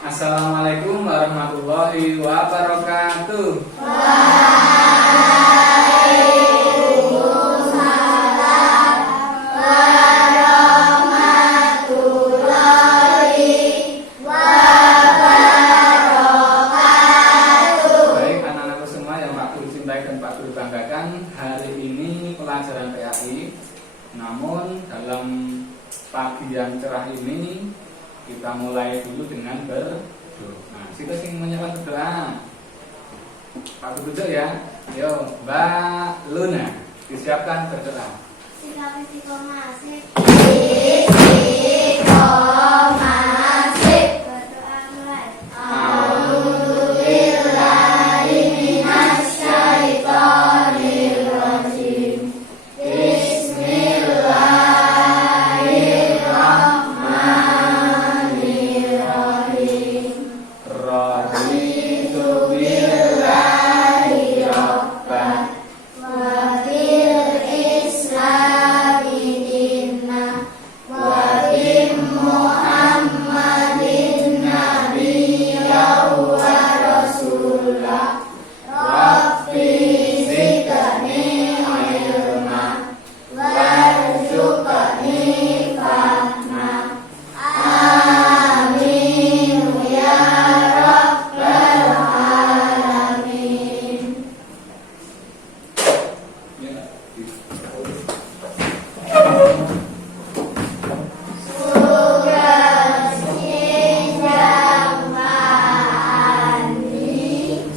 Assalamualaikum warahmatullahi wabarakatuh. Baik anak-anakku semua yang Pak Guru cintai dan Pak Guru banggakan, hari ini pelajaran PAI. Namun dalam pagi yang cerah ini kita mulai dulu dengan berdoa. Nah, kita sing menyerukan berdoa. Pak Guru duduk ya. Yo, Mbak Luna, disiapkan berdoa.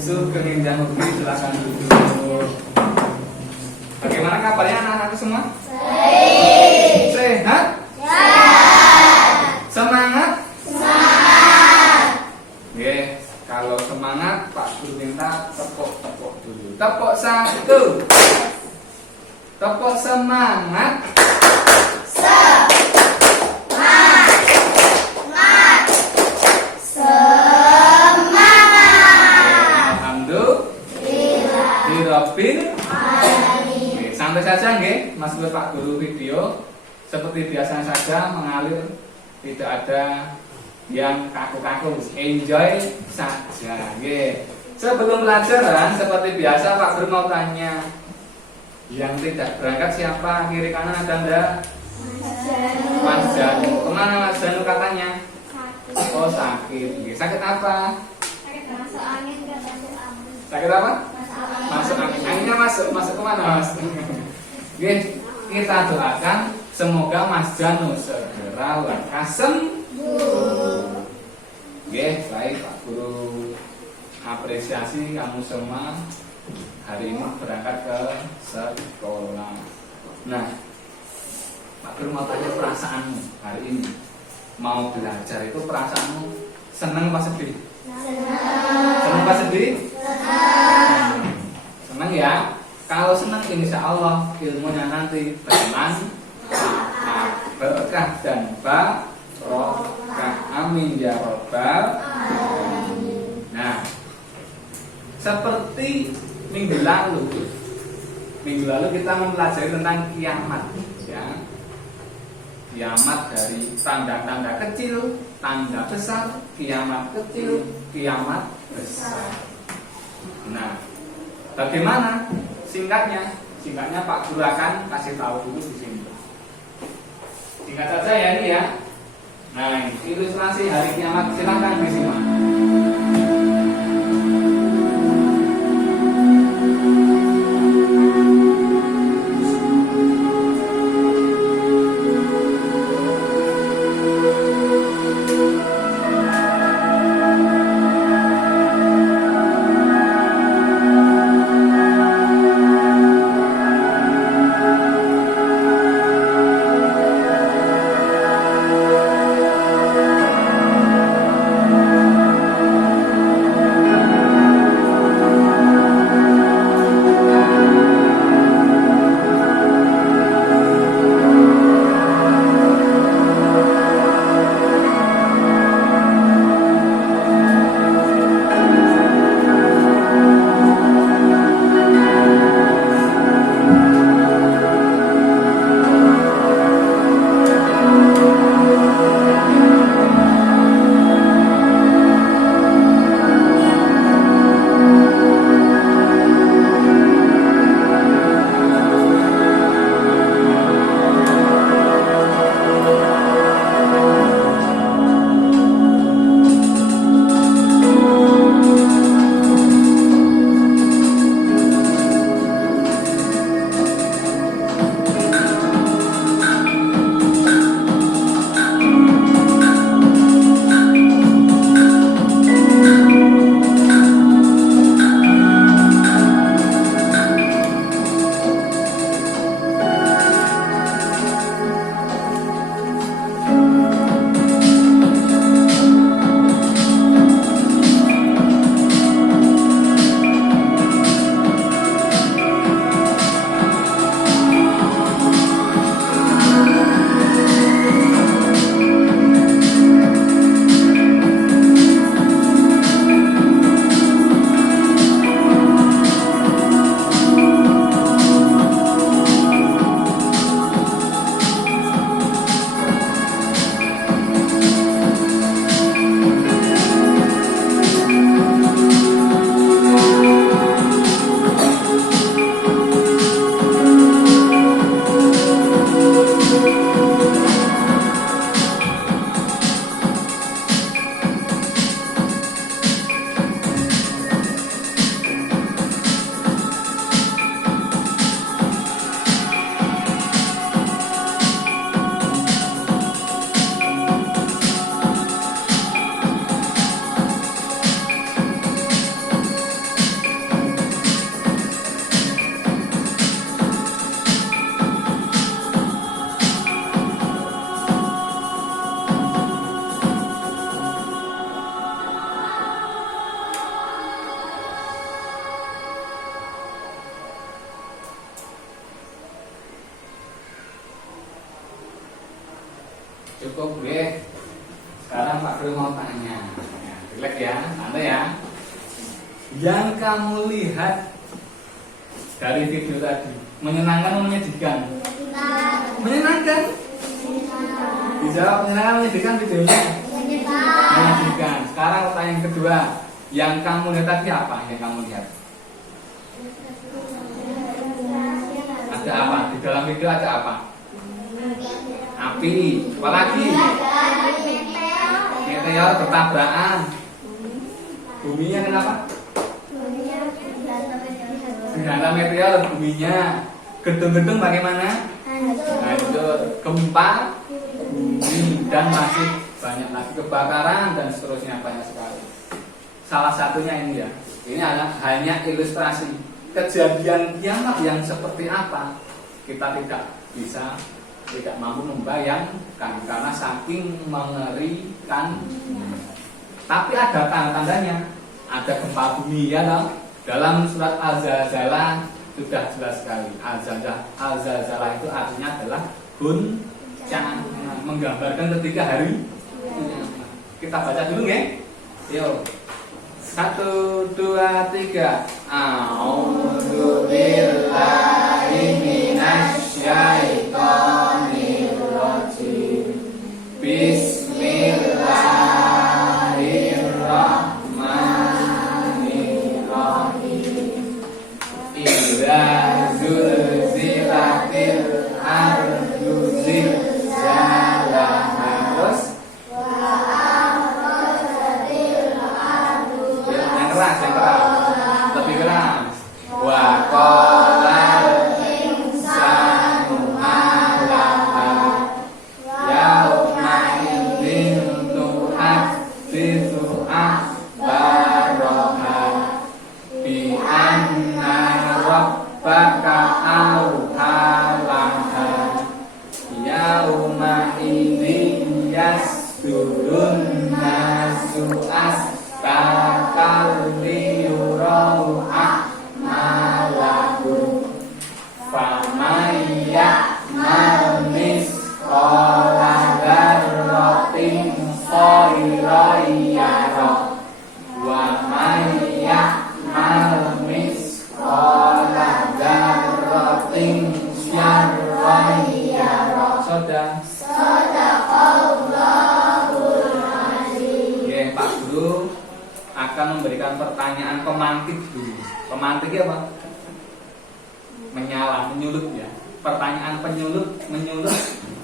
Sugeng dan Ugi, silakan duduk. Bagaimana kabarnya anak-anakku semua? Baik. Sehat? Semangat? Oke, kalau semangat Pak Guru minta tepuk-tepuk dulu. Tepuk satu. Tepuk semangat. Oke, santai saja nggih, Mas Guru Pak Guru video seperti biasa saja mengalir, tidak ada yang kaku-kaku, enjoy saja nggih. Sebelum pelajaran seperti biasa Pak Guru mau tanya, yang tidak berangkat siapa? Kiri kanan ada enggak? Mas Janu. Kemana Mas Janu katanya? Oh sakit. Sakit apa? Masuk angin, nggak masuk angin. Sakit apa? Masuk angin. Anginnya masuk kemana Mas? Oke, kita doakan semoga Mas Janu segera lekas sembuh. Oke, baik Pak Guru apresiasi kamu semua hari ini berangkat ke sekolah. Nah, Pak Guru mau tanya perasaanmu hari ini mau belajar itu perasaanmu senang apa sedih? Senang apa sedih? Senang ya. Kalau senang insya Allah ilmunya nanti bermanfaat, berkah dan barokah. Amin ya robbal alamin. Nah, seperti minggu lalu kita mempelajari tentang kiamat, ya. Kiamat dari tanda-tanda kecil, tanda besar, kiamat kecil, kiamat besar. Nah, bagaimana singkatnya? Singkatnya Pak Guru akan kasih tahu dulu di sini. Singkat saja ya ini ya. Nah, ilustrasi hari kiamat silakan disimak. cukup gue. Sekarang Pak Guru mau tanya. Ya, relax ya, santai ya. Yang kamu lihat dari video tadi menyenangkan atau menyedihkan? Menyenangkan. Dijawab menyenangkan, menyedihkan videonya. Menyedihkan. Sekarang pertanyaan kedua, yang kamu lihat tadi apa? Yang kamu lihat? Ada apa? Di dalam video ada apa? Api. Apalagi? Meteor bertabrakan. Buminya kenapa? Gerhana meteor buminya. Gedung-gedung bagaimana? Hancur. Gempa bumi dan masih banyak lagi kebakaran dan seterusnya, banyak sekali. Salah satunya ini ya. Ini hanya ilustrasi kejadian kiamat yang seperti apa. Kita tidak mampu membayangkan karena saking mengerikan. Tapi ada tanda-tandanya. Ada gempa bumi ya loh. Dalam surat Al-Zalzalah sudah jelas sekali. Al-Zalzalah itu artinya adalah guncangan, menggambarkan ketika hari kiamat. Kita baca dulu ya. Yuk. 1, 2, 3. A'udzu billahi minasyaitonir rajim. Bismillahirrahmanirrahim. Idza zulzilatil ardu zilzalaha. Yang keras, lebih keras. Wa qala insanu malaha yauma idzin tuhadditsu akhbaraha bi anna rabbaka awhalaha yauma idzin yasdurun nasu takal liyurau a'malahu famaya manis kola darrotin khoirayara wa maya manis kola darrotin syarrayara. Pak Guru akan memberikan pertanyaan pemantik dulu. Pemantiknya apa? Menyulut ya. Pertanyaan menyulut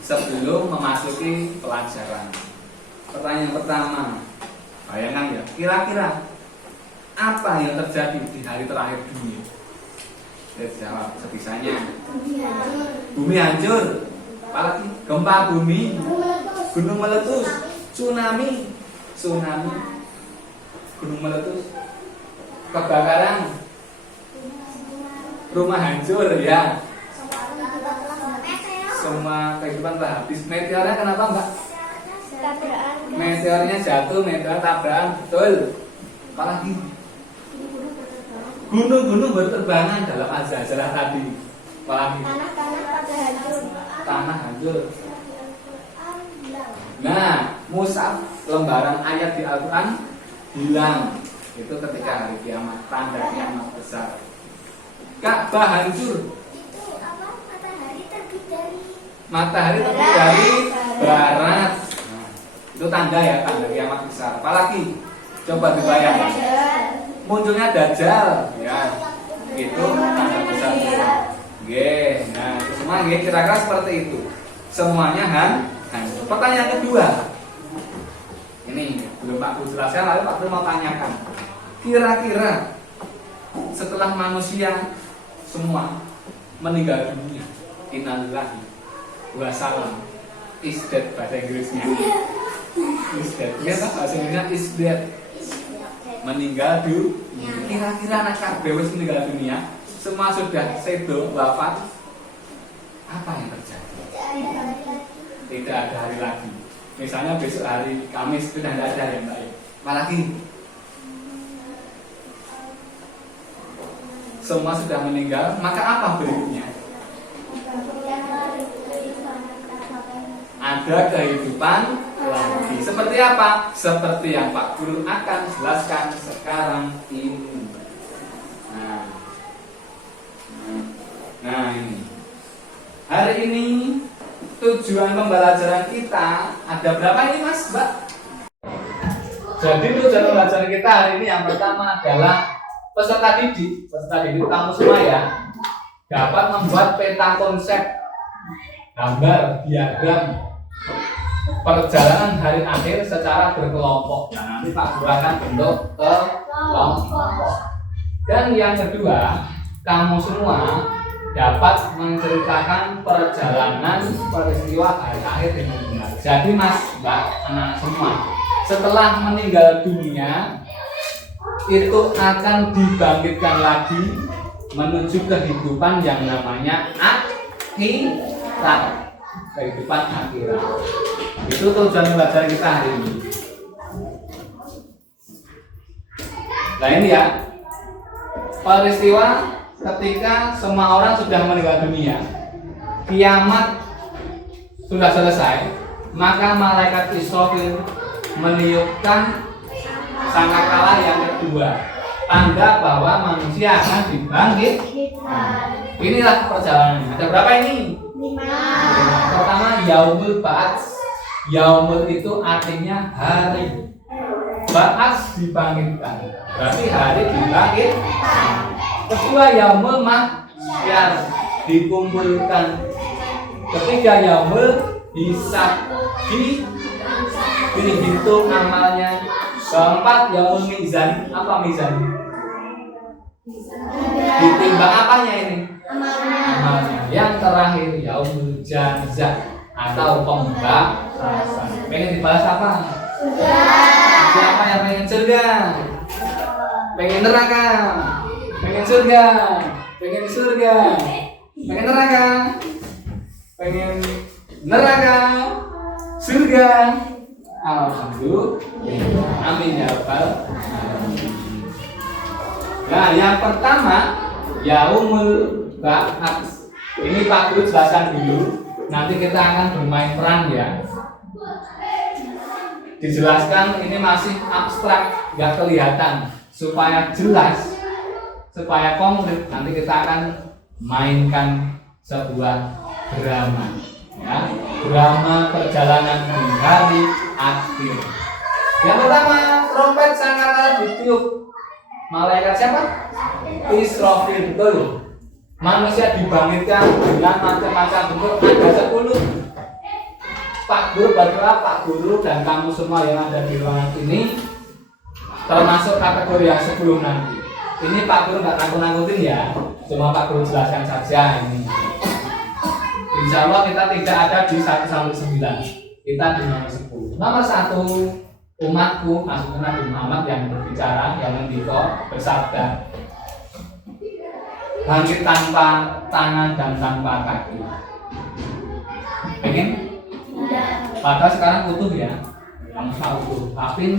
sebelum memasuki pelajaran. Pertanyaan pertama, bayangan ya. Kira-kira apa yang terjadi di hari terakhir dunia? Saya jawab sebisanya. Bumi hancur. Apalagi gempa bumi, gunung meletus, tsunami, gunung meletus, kebakaran, rumah hancur ya, semua kehidupan telah habis. Meteornya kenapa enggak? Meteornya jatuh, meteor tabrakan, betul. Apalagi gunung-gunung berterbangan dalam Al-Zalzalah tadi. Apalagi tanah hancur. Nah, mushaf lembaran ayat di Al-Quran hilang. Itu ketika hari kiamat, tanda kiamat besar. Ka'bah hancur. Itu apa? Matahari terbit dari barat. Nah, itu tanda ya, tanda kiamat besar. Apalagi coba dibayangkan. Munculnya Dajjal, ya. Itu tanda besar. Nah, itu semua kira-kira seperti itu. Semuanya hancur. Pertanyaan kedua. Ini belum Pak Guru jelaskan, lalu Pak Guru mau tanyakan. Kira-kira setelah manusia semua meninggal dunia, innalillahi wa salam, is dead bahasa Inggrisnya. Is dead. Ya, bahasa Inggrisnya is dead. Meninggal dunia. Kira-kira anak kabeh wis meninggal dunia, semua sudah sedo, wafat. Apa yang terjadi? Tidak ada hari lagi. Misalnya besok hari Kamis sudah tidak ada ya Mbak ya. Apalagi semua sudah meninggal, maka apa berikutnya? ada kehidupan lagi. Seperti apa? Seperti yang Pak Guru akan jelaskan sekarang ini. Nah ini. Hari ini tujuan pembelajaran kita ada berapa ini Mas, Mbak? Jadi tujuan pembelajaran kita hari ini yang pertama adalah peserta didik kamu semua ya dapat membuat peta konsep, gambar, diagram perjalanan hari akhir secara berkelompok. Nah, nanti Pak Guru akan bentuk kelompok. Dan yang kedua, kamu semua dapat menceritakan perjalanan peristiwa hari akhir dengan benar. Jadi Mas, Mbak, anak semua, setelah meninggal dunia itu akan dibangkitkan lagi menuju kehidupan yang namanya akhirat. Kehidupan akhirat. Itu tujuan pembelajaran kita hari ini. Nah ini ya, peristiwa ketika semua orang sudah meninggal dunia, kiamat sudah selesai, maka malaikat Israfil meniupkan sangkakala yang kedua, tanda bahwa manusia akan dibangkitkan. Inilah perjalanannya. Ada berapa ini? 5. Pertama, yaumul ba'ats. Yaumul itu artinya hari. Ba'ats dibangkitkan. Berarti hari dibangkitkan. Kedua, yaumul mahsyar, dikumpulkan. Ketiga, yaumul hisab, dihitung amalnya. Keempat, yaumul mizan. Apa mizan? Ditimbang apanya ini? Amalnya. Yang terakhir, yaumul jazaa atau pembalasan. Pengen dibalas apa? Siapa yang pengen surga? Pengen neraka? Pengen surga? Pengen surga? Pengen neraka? Pengen neraka? Surga? Alhamdulillah. Amin ya rabbal alamin. Nah, yang pertama yaumul ba'ats. Ini Pak Guru jelaskan dulu. Nanti kita akan bermain peran ya. Dijelaskan ini masih abstrak, nggak kelihatan. Supaya jelas, supaya konkret, nanti kita akan mainkan sebuah drama. Ya, drama perjalanan di hari akhir. Yang pertama, trompet sangkakala ditiup. Malaikat siapa? Israfil. Betul. Manusia dibangkitkan dengan macam-macam bentuk. Ada 10. Pak Guru berdoa, Pak Guru dan kamu semua yang ada di ruangan ini termasuk kategori yang 10 nanti. Ini Pak Guru nggak nakut-nakutin ya, cuma Pak Guru jelaskan saja ini. Insya Allah kita tidak ada di 1 sampai 9. Kita di nomor 10. Nomor 1, umatku, maksudnya Nabi Muhammad yang berbicara, yang mendikau, bersabda, bangkit tanpa tangan dan tanpa kaki. Pengen? Padahal sekarang utuh ya, kamu utuh. Tapi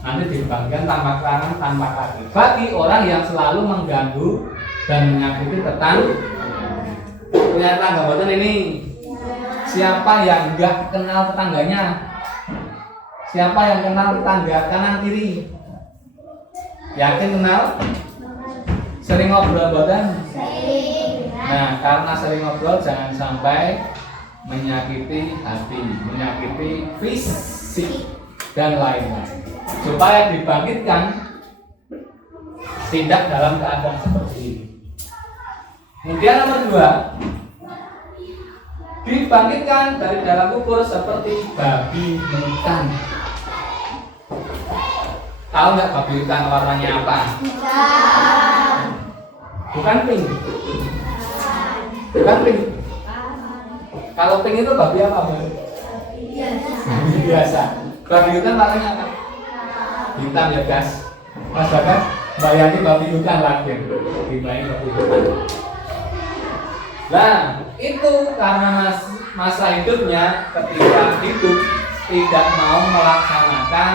nanti dibagikan tanpa tangan, tanpa kaki. Bagi orang yang selalu mengganggu dan menyakiti tetangga. Punya tetangga boten ini. Siapa yang enggak kenal tetangganya? Siapa yang kenal tetangga kanan kiri? Yakin kenal? Sering ngobrol boten? Nah, karena sering ngobrol jangan sampai menyakiti hati, menyakiti fisik dan lain-lain. Supaya dibangkitkan tidak dalam keadaan seperti ini. Kemudian nomor 2, dibangkitkan dari dalam kubur seperti babi hutan. Tahu nggak babi hutan warnanya apa? Bukan pink. Bukan pink. Kalau pink itu babi apa? Biasa. Babi hutan warnanya apa? Hitam ya guys. Mas Bagas, bayangin babi hutan lagi. Dibayangin babi hutan. Nah, itu karena masa hidupnya ketika hidup tidak mau melaksanakan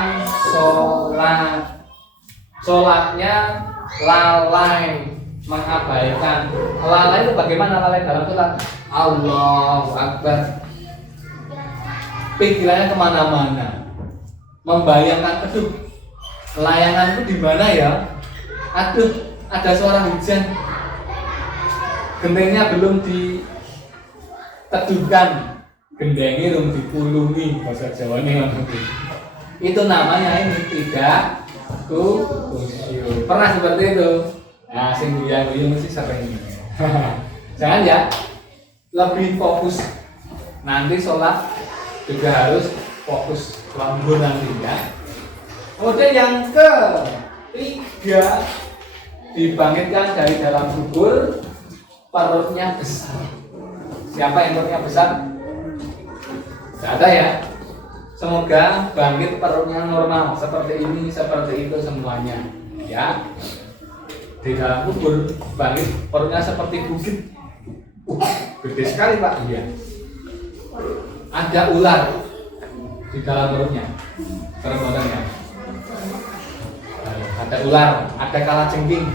sholat. Sholatnya lalai, mengabaikan. Lalai itu bagaimana lalai dalam sholat? Allahu Akbar. pikirannya kemana-mana, membayangkan, aduh, layanganku di mana ya? Aduh, ada suara hujan, gentengnya belum diteduhkan, gendengnya belum dipulungi, bahasa Jawanya itu namanya ini tidak khusyuk. Pernah seperti itu? Nah, sing guyang-guyang sih sering. Jangan ya, lebih fokus. Nanti sholat juga harus fokus lambung nanti ya. Kemudian yang ketiga, dibangkitkan dari dalam kubur, perutnya besar. Siapa yang perutnya besar? Tidak ada ya. Semoga bangkit perutnya normal, seperti ini, seperti itu semuanya ya. Di dalam kubur bangkit perutnya seperti bukit. Gede sekali Pak. Iya. Ada ular di dalam perutnya. Serem ya. Ada ular, ada kalajengking.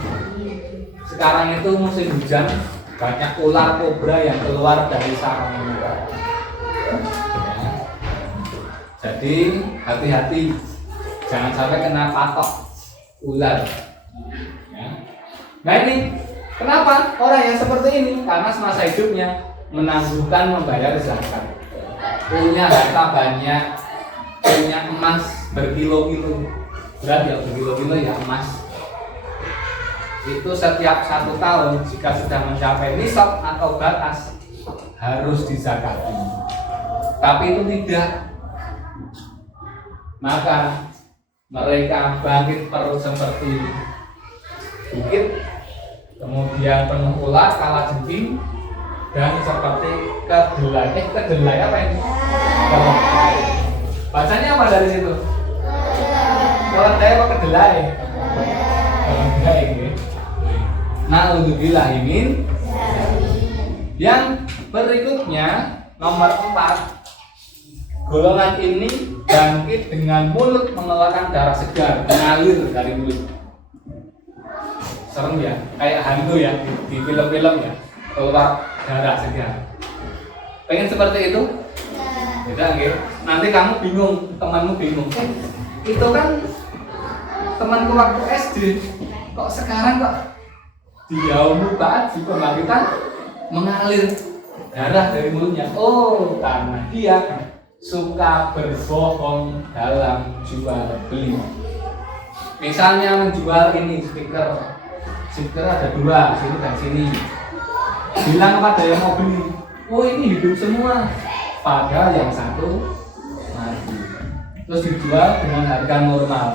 Sekarang itu musim hujan, banyak ular kobra yang keluar dari sarangnya. Ya. Jadi hati-hati, jangan sampai kena patok ular. Ya. Nah ini kenapa orang yang seperti ini? Karena semasa hidupnya menangguhkan membayar zakat, punya harta banyak, punya emas berkilo-kilo, berat ya berkilo-kilo ya emas. Itu setiap 1 tahun jika sudah mencapai nisab atau batas harus dizakati. Tapi itu tidak. Maka mereka bangkit perut seperti bukit, kemudian penuh ular, kalajengking, dan seperti kedelai. Kedelai apa ini? Bacanya apa dari situ? Kedelai apa kedelai? Kedelai ini. Na'udzubillah min. Yang berikutnya nomor 4, golongan ini bangkit dengan mulut mengeluarkan darah segar, mengalir dari mulut. Serem ya, kayak hantu ya di film-film ya, keluar darah segar. Pengen seperti itu? Tidak, gitu. Nanti kamu bingung, temanmu bingung. Itu kan temanku waktu SD, kok sekarang kok di yaumul ba'd di pembangkitan mengalir darah dari mulutnya? Oh, karena dia suka berbohong dalam jual beli. Misalnya menjual ini speaker ada 2, sini dan sini. Bilang kepada yang mau beli, oh ini hidup semua, padahal yang satu mati. Terus dijual dengan harga normal.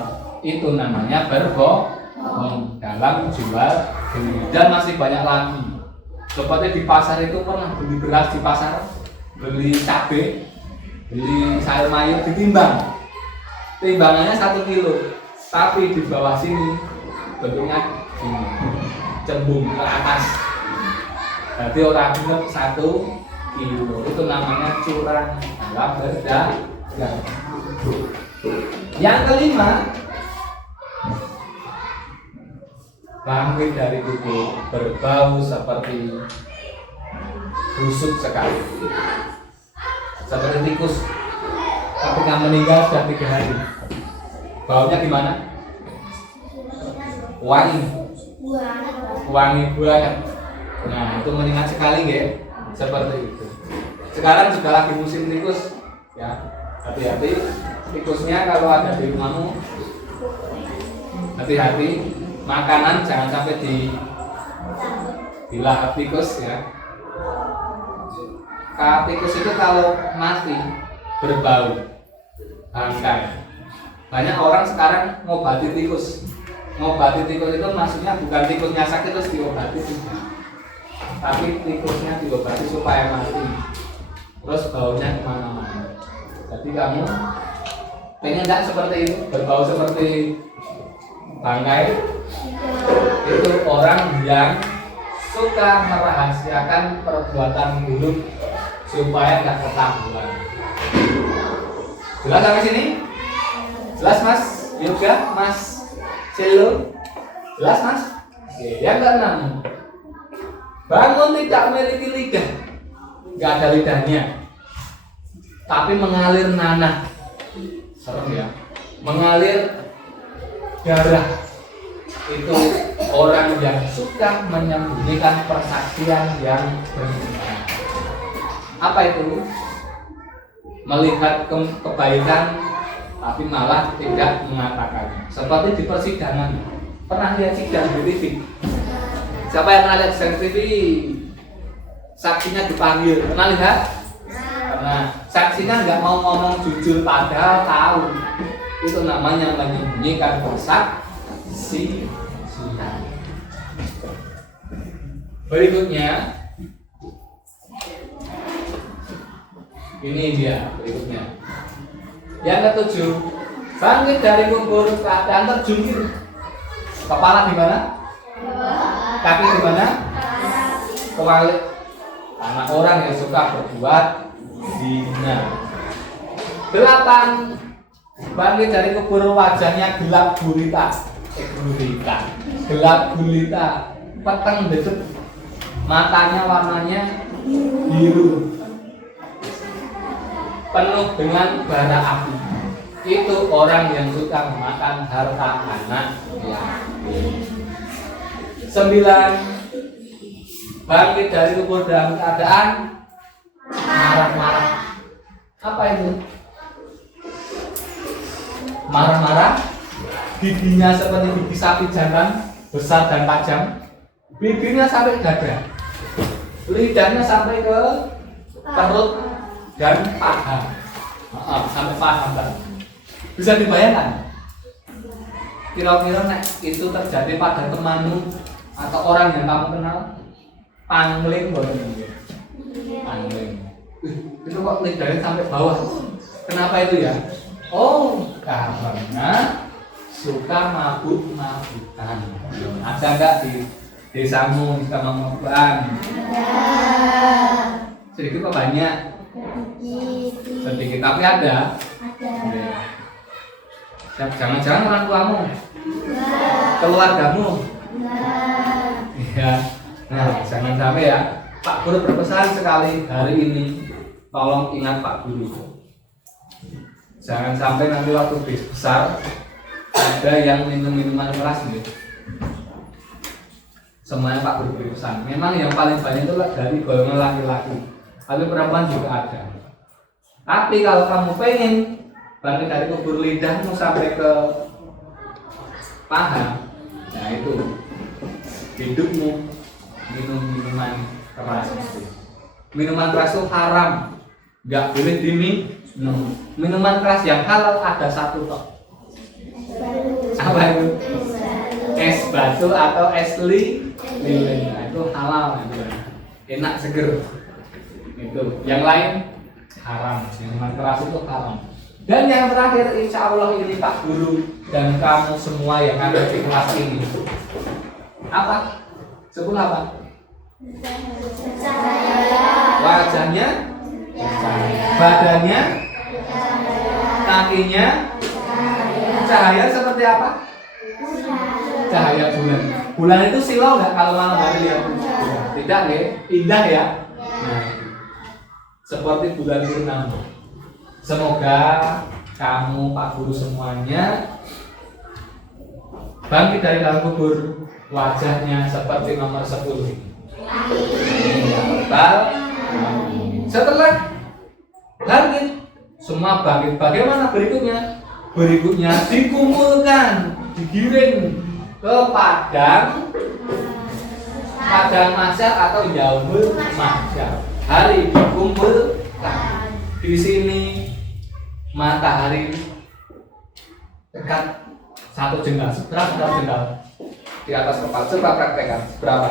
Itu namanya berbohong dalam jual beli. Dan masih banyak lagi. Seperti di pasar itu pernah beli beras di pasar, beli cabai, beli sayur mayur, ditimbang, timbangannya 1 kilo, tapi di bawah sini bentuknya gini, cembung ke atas. Jadi orang benar 1 kilo, itu namanya curang dalam berdagang. Yang kelima, bangkit dari kubur berbau seperti busuk sekali, seperti tikus. Ketika meninggal sudah 3 hari. Baunya gimana? Wangi banget. Nah itu menyengat sekali ya, seperti itu. Sekarang juga lagi musim tikus ya, hati-hati tikusnya kalau ada di rumahmu. Hati-hati, makanan jangan sampai dilahap tikus ya. Tikus itu kalau mati berbau bangkai. Banyak orang sekarang ngobati tikus. Ngobati tikus itu maksudnya bukan tikusnya sakit terus diobati juga, tapi tikusnya diobati supaya mati. Terus baunya kemana-mana. Jadi kamu pengen nggak seperti itu, berbau seperti bangkai? Itu orang yang suka merahasiakan perbuatan buruk supaya nggak ketahuan. Jelas sampai sini? Jelas Mas Yoga, Mas Celo? Jelas Mas? Oke, yang keenam, bangun tidak memiliki lidah, nggak ada lidahnya. tapi mengalir nanah. Serem ya. Mengalir darah. Itu orang yang suka menyembunyikan persaksian yang benar. Apa itu? Melihat kebaikan tapi malah tidak mengatakannya. Seperti di persidangan. Pernah lihat sidang di TV? Siapa yang pernah lihat sidang TV? Saksinya dipanggil. Pernah lihat? Pernah. Saksinya nggak mau ngomong jujur padahal tahu. Itu namanya menyembunyikan persaksian. Berikutnya, ini dia berikutnya. Yang ketujuh, bangkit dari kubur keadaan terjungkir. Kepala di mana? Kaki di mana? Kewalik. Karena orang yang suka berbuat zina. 8. Bangkit dari kubur wajahnya gelap gulita. Gelap gulita. Peteng besut. Matanya warnanya biru. Penuh dengan bara api. Itu orang yang suka memakan harta anak yatim. 9. Bangkit dari kubur dalam keadaan marah-marah. Apa itu? Marah-marah. Giginya seperti gigi sapi jantan, besar dan tajam. Bibirnya sampai dada. Lidahnya sampai ke perut dan paha. Sampai paha, Mbak. Bisa dibayangkan? Kira-kira itu terjadi pada temanmu atau orang yang kamu kenal? Pangling boleh. Pangling. Itu kok lidahnya sampai bawah. Kenapa itu ya? Oh, karena suka mabuk-mabukan. Ada enggak di desamu suka mabuk-mabukan? Sedikit apa banyak? Sedikit, tapi ada. Jangan-jangan orang tuamu, keluargamu. Iya. Nah, jangan sampai ya. Pak Guru berpesan sekali hari ini, tolong ingat Pak Guru. Jangan sampai nanti waktu besar ada yang minum minuman keras gitu. Semuanya Pak Guru berpesan. Memang yang paling banyak itu dari golongan laki-laki, tapi perempuan juga ada. Tapi kalau kamu pengen bangkit dari kubur lidahmu sampai ke paha, nah itu hidupmu minum minuman keras. Minuman keras itu haram, nggak boleh diminum. Minuman keras yang halal ada satu tok. Apa itu? Es batu atau es lilin. Nah, itu halal, enak seger. Itu. Yang lain haram. Minuman keras itu haram. Dan yang terakhir, insya Allah ini Pak Guru dan kamu semua yang ada di kelas ini. Apa? 10 apa? Wajahnya, badannya, kakinya, cahaya seperti apa? Cahaya bulan. Bulan itu silau nggak kalau malam hari lihat? Tidak ya, indah ya. Nah, seperti bulan purnama. Semoga kamu Pak Guru semuanya bangkit dari dalam kubur wajahnya seperti nomor 10. Setelah bangkit semua bangkit, bagaimana berikutnya? Berikutnya dikumpulkan, digiring ke padang mahsyar atau yaumul mahsyar. Hari dikumpulkan. Di sini matahari dekat 1 jengkal. Berapa jengkal? Di atas kepala. Coba praktekkan. Berapa?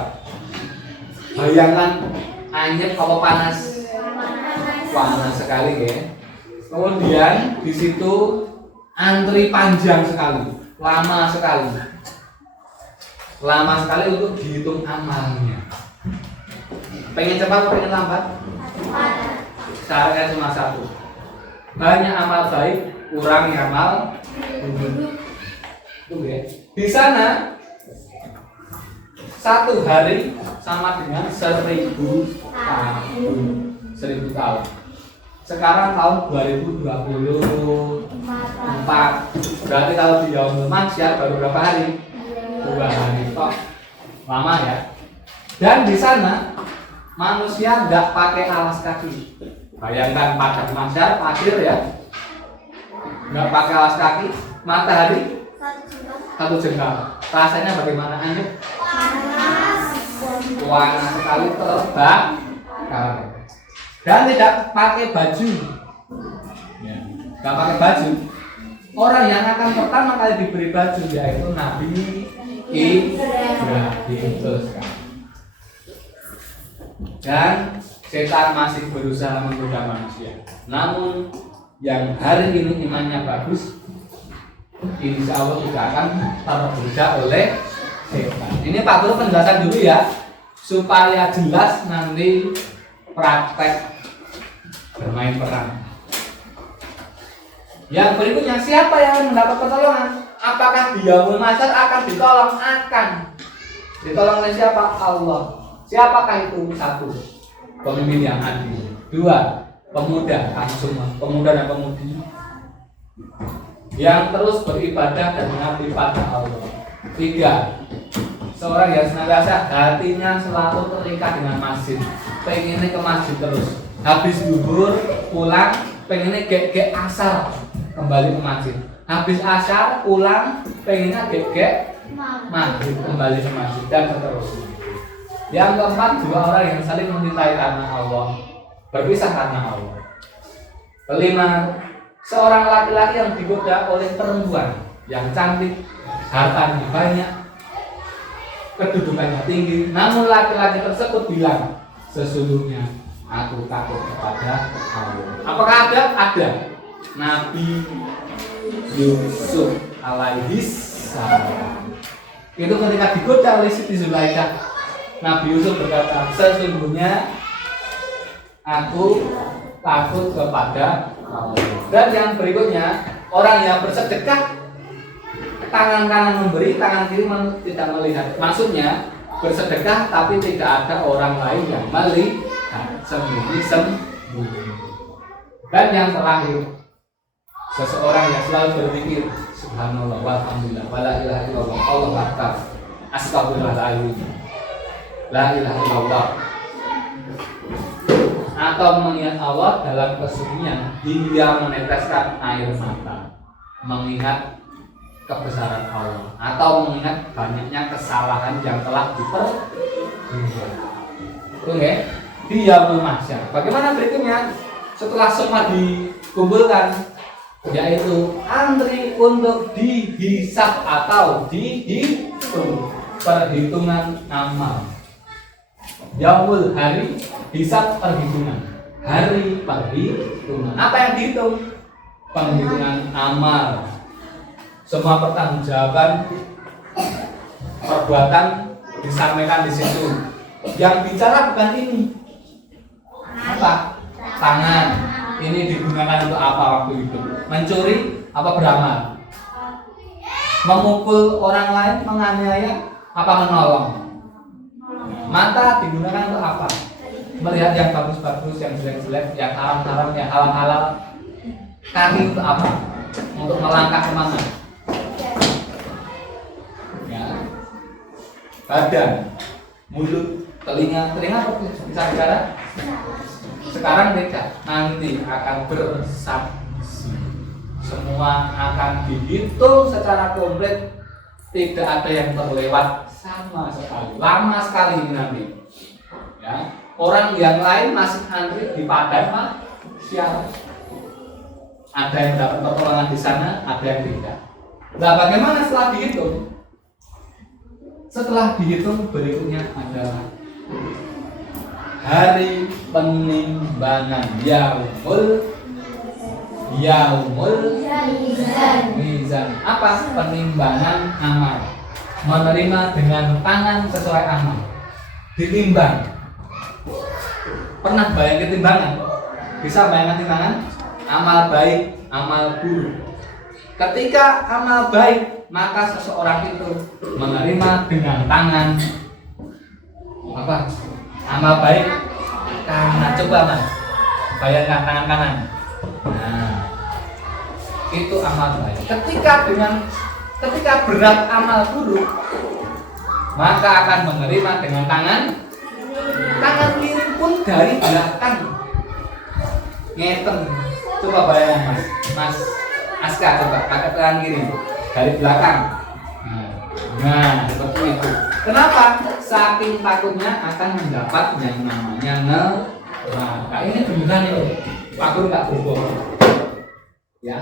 Bayangkan anyep apa panas? Panas sekali ya. Kemudian di situ antri panjang sekali, lama sekali. Lama sekali untuk dihitung amalnya. Pengen cepat atau pengen lambat? Syaratnya cuma satu. Banyak amal baik, kurangi amal buruk. Itu ya. Di sana 1 hari sama dengan 1000 tahun. 1000 tahun. Sekarang tahun 2024. Berarti kalau di yaumul mahsyar baru berapa hari? 2 hari kok. Lama ya. Dan di sana manusia nggak pakai alas kaki. Bayangkan padang mahsyar pasir ya. Nggak pakai alas kaki, matahari 1 jengkal. Rasanya bagaimana Anda? Panas sekali, terbakar. Dan tidak pakai baju. Ya, nggak pakai baju. Orang yang akan pertama kali diberi baju yaitu Nabi Ibrahim. Dan setan masih berusaha menggoda manusia. Namun yang hari ini imannya bagus, insya Allah tidak akan tergoda oleh setan. Ini Pak Guru penjelasan dulu ya, supaya jelas nanti praktek bermain perang. Yang berikutnya, siapa yang mendapat pertolongan? Apakah di yaumul mahsyar akan ditolong? Akan. Ditolong oleh siapa? Allah. Siapakah itu? 1, pemimpin yang adil. 2, pemuda, semua pemuda dan pemudi yang terus beribadah dan mengabdi pada Allah. 3, seorang yang senantiasa hatinya selalu terikat dengan masjid, pengennya ke masjid terus. Habis zuhur pulang, pengennya gek asar kembali ke masjid. Habis asar pulang, pengennya gek maghrib kembali ke masjid, dan seterusnya. Yang keempat, 2 orang yang saling mencintai karena Allah, berpisah karena Allah. 5, seorang laki-laki yang digoda oleh perempuan yang cantik, hartanya banyak, kedudukannya tinggi, namun laki-laki tersebut bilang, sesungguhnya aku takut kepada Allah. Apakah ada? Ada. Nabi Yusuf alaihi salam. Itu ketika digoda oleh Siti Zulaikha, Nabi Yusuf berkata, sesungguhnya aku takut kepada Allah. Dan yang berikutnya, orang yang bersedekah, tangan kanan memberi, tangan kiri tidak melihat. Maksudnya bersedekah tapi tidak ada orang lain yang melihat, sembunyi. Dan yang terakhir, seseorang yang selalu berpikir, subhanallah walhamdulillah wala ilaha illallah Allahu akbar astagfirullahaladzim la ilaha illallah, atau mengingat Allah dalam kesunyian hingga meneteskan air mata, mengingat kebesaran Allah, atau mengingat banyaknya kesalahan yang telah diperbuat. Oke, di yaumul mahsyar. Bagaimana berikutnya? Setelah semua dikumpulkan, yaitu antri untuk dihisab atau dihitung, perhitungan amal. Yaumul hari, hisab perhitungan, hari perhitungan. Apa yang dihitung? Penghitungan amal. Semua pertanggungjawaban perbuatan disampaikan di situ. Yang bicara bukan ini. Apa? Tangan. Ini digunakan untuk apa waktu itu? Mencuri apa beramal? Memukul orang lain, menganiaya apa menolong? Mata digunakan untuk apa? Melihat yang bagus-bagus, yang jelek-jelek, yang haram-haram, yang halal-halal. Kaki untuk apa? Untuk melangkah kemana? Ya. Badan, mulut, telinga bisa bicara? Sekarang tidak, nanti akan bersaksi. Semua akan dihitung secara komplit, tidak ada yang terlewat sama sekali. Lama sekali ini nanti. Ya, orang yang lain masih antri di padang mahsyar. Ada yang dapat pertolongan di sana, ada yang tidak. Nah, bagaimana setelah dihitung? Setelah dihitung berikutnya adalah hari penimbangan, yaumul mizan. Apa? Penimbangan amal. Menerima dengan tangan sesuai amal. Ditimbang. Pernah bayangkan timbangan? Bisa bayangkan timbangan? Amal baik, amal buruk. Ketika amal baik, maka seseorang itu menerima dengan tangan apa? Amal baik karena coba mas bayangkan tangan kanan. Nah, itu amal baik. Ketika berat amal buruk, maka akan menerima dengan tangan kiri pun dari belakang. Ngeten. Coba bayangkan Mas Aska, coba pakai tangan kiri dari belakang. Nah, seperti itu. Kenapa? Saking takutnya akan mendapat yang namanya neraka. Ini beneran loh. Pak Guru nggak bohong. Ya.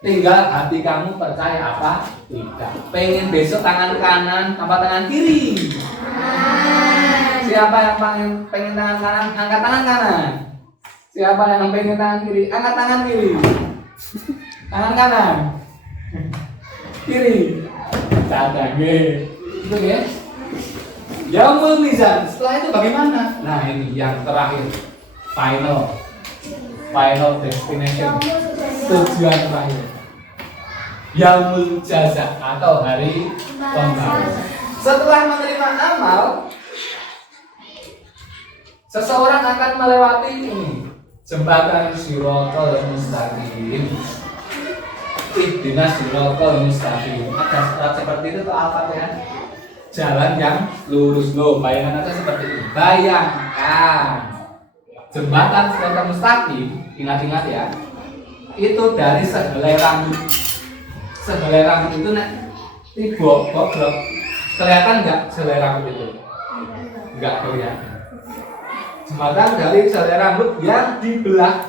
Tinggal hati kamu percaya apa tidak. Pengen besok tangan kanan apa tangan kiri? Siapa yang pengen tangan kanan? Angkat tangan kanan. Siapa yang pengen tangan kiri? Angkat tangan kiri. Tangan kanan. Kiri. Cadang itu ya. Yaumul mizan. Setelah itu bagaimana? Nah, ini yang terakhir. Final destination. Tujuan terakhir. Yaumul jaza atau hari pembalasan. Setelah menerima amal, seseorang akan melewati ini jembatan Shirotol Mustaqim. Ihdinas Shirotol Mustaqim. Ada surat seperti itu tuh Al-Fatihah. Jalan yang lurus. Loh, bayangan aja seperti ini. Bayangkan jembatan Shirotol Mustaqim, ingat-ingat ya. Itu dari sehelai rambut. Sehelai rambut itu nek tiba bobrok. Kelihatan enggak sehelai rambut itu? Enggak kelihatan. Jembatan dari sehelai rambut yang dibelah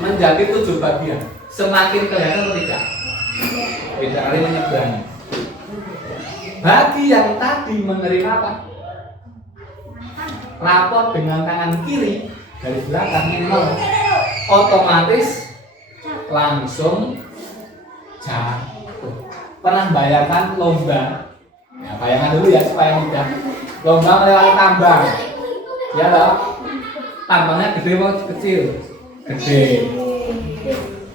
menjadi 7 bagian. Semakin kelihatan atau tidak? Beda kali menyeberang. Bagi yang tadi menerima apa? Rapot dengan tangan kiri dari belakang minimal, otomatis langsung jatuh. Pernah bayangkan lomba? Ya, bayangkan dulu ya supaya mudah. Lomba melewati tambang. Ya loh. Tambangnya gede atau kecil? Gede.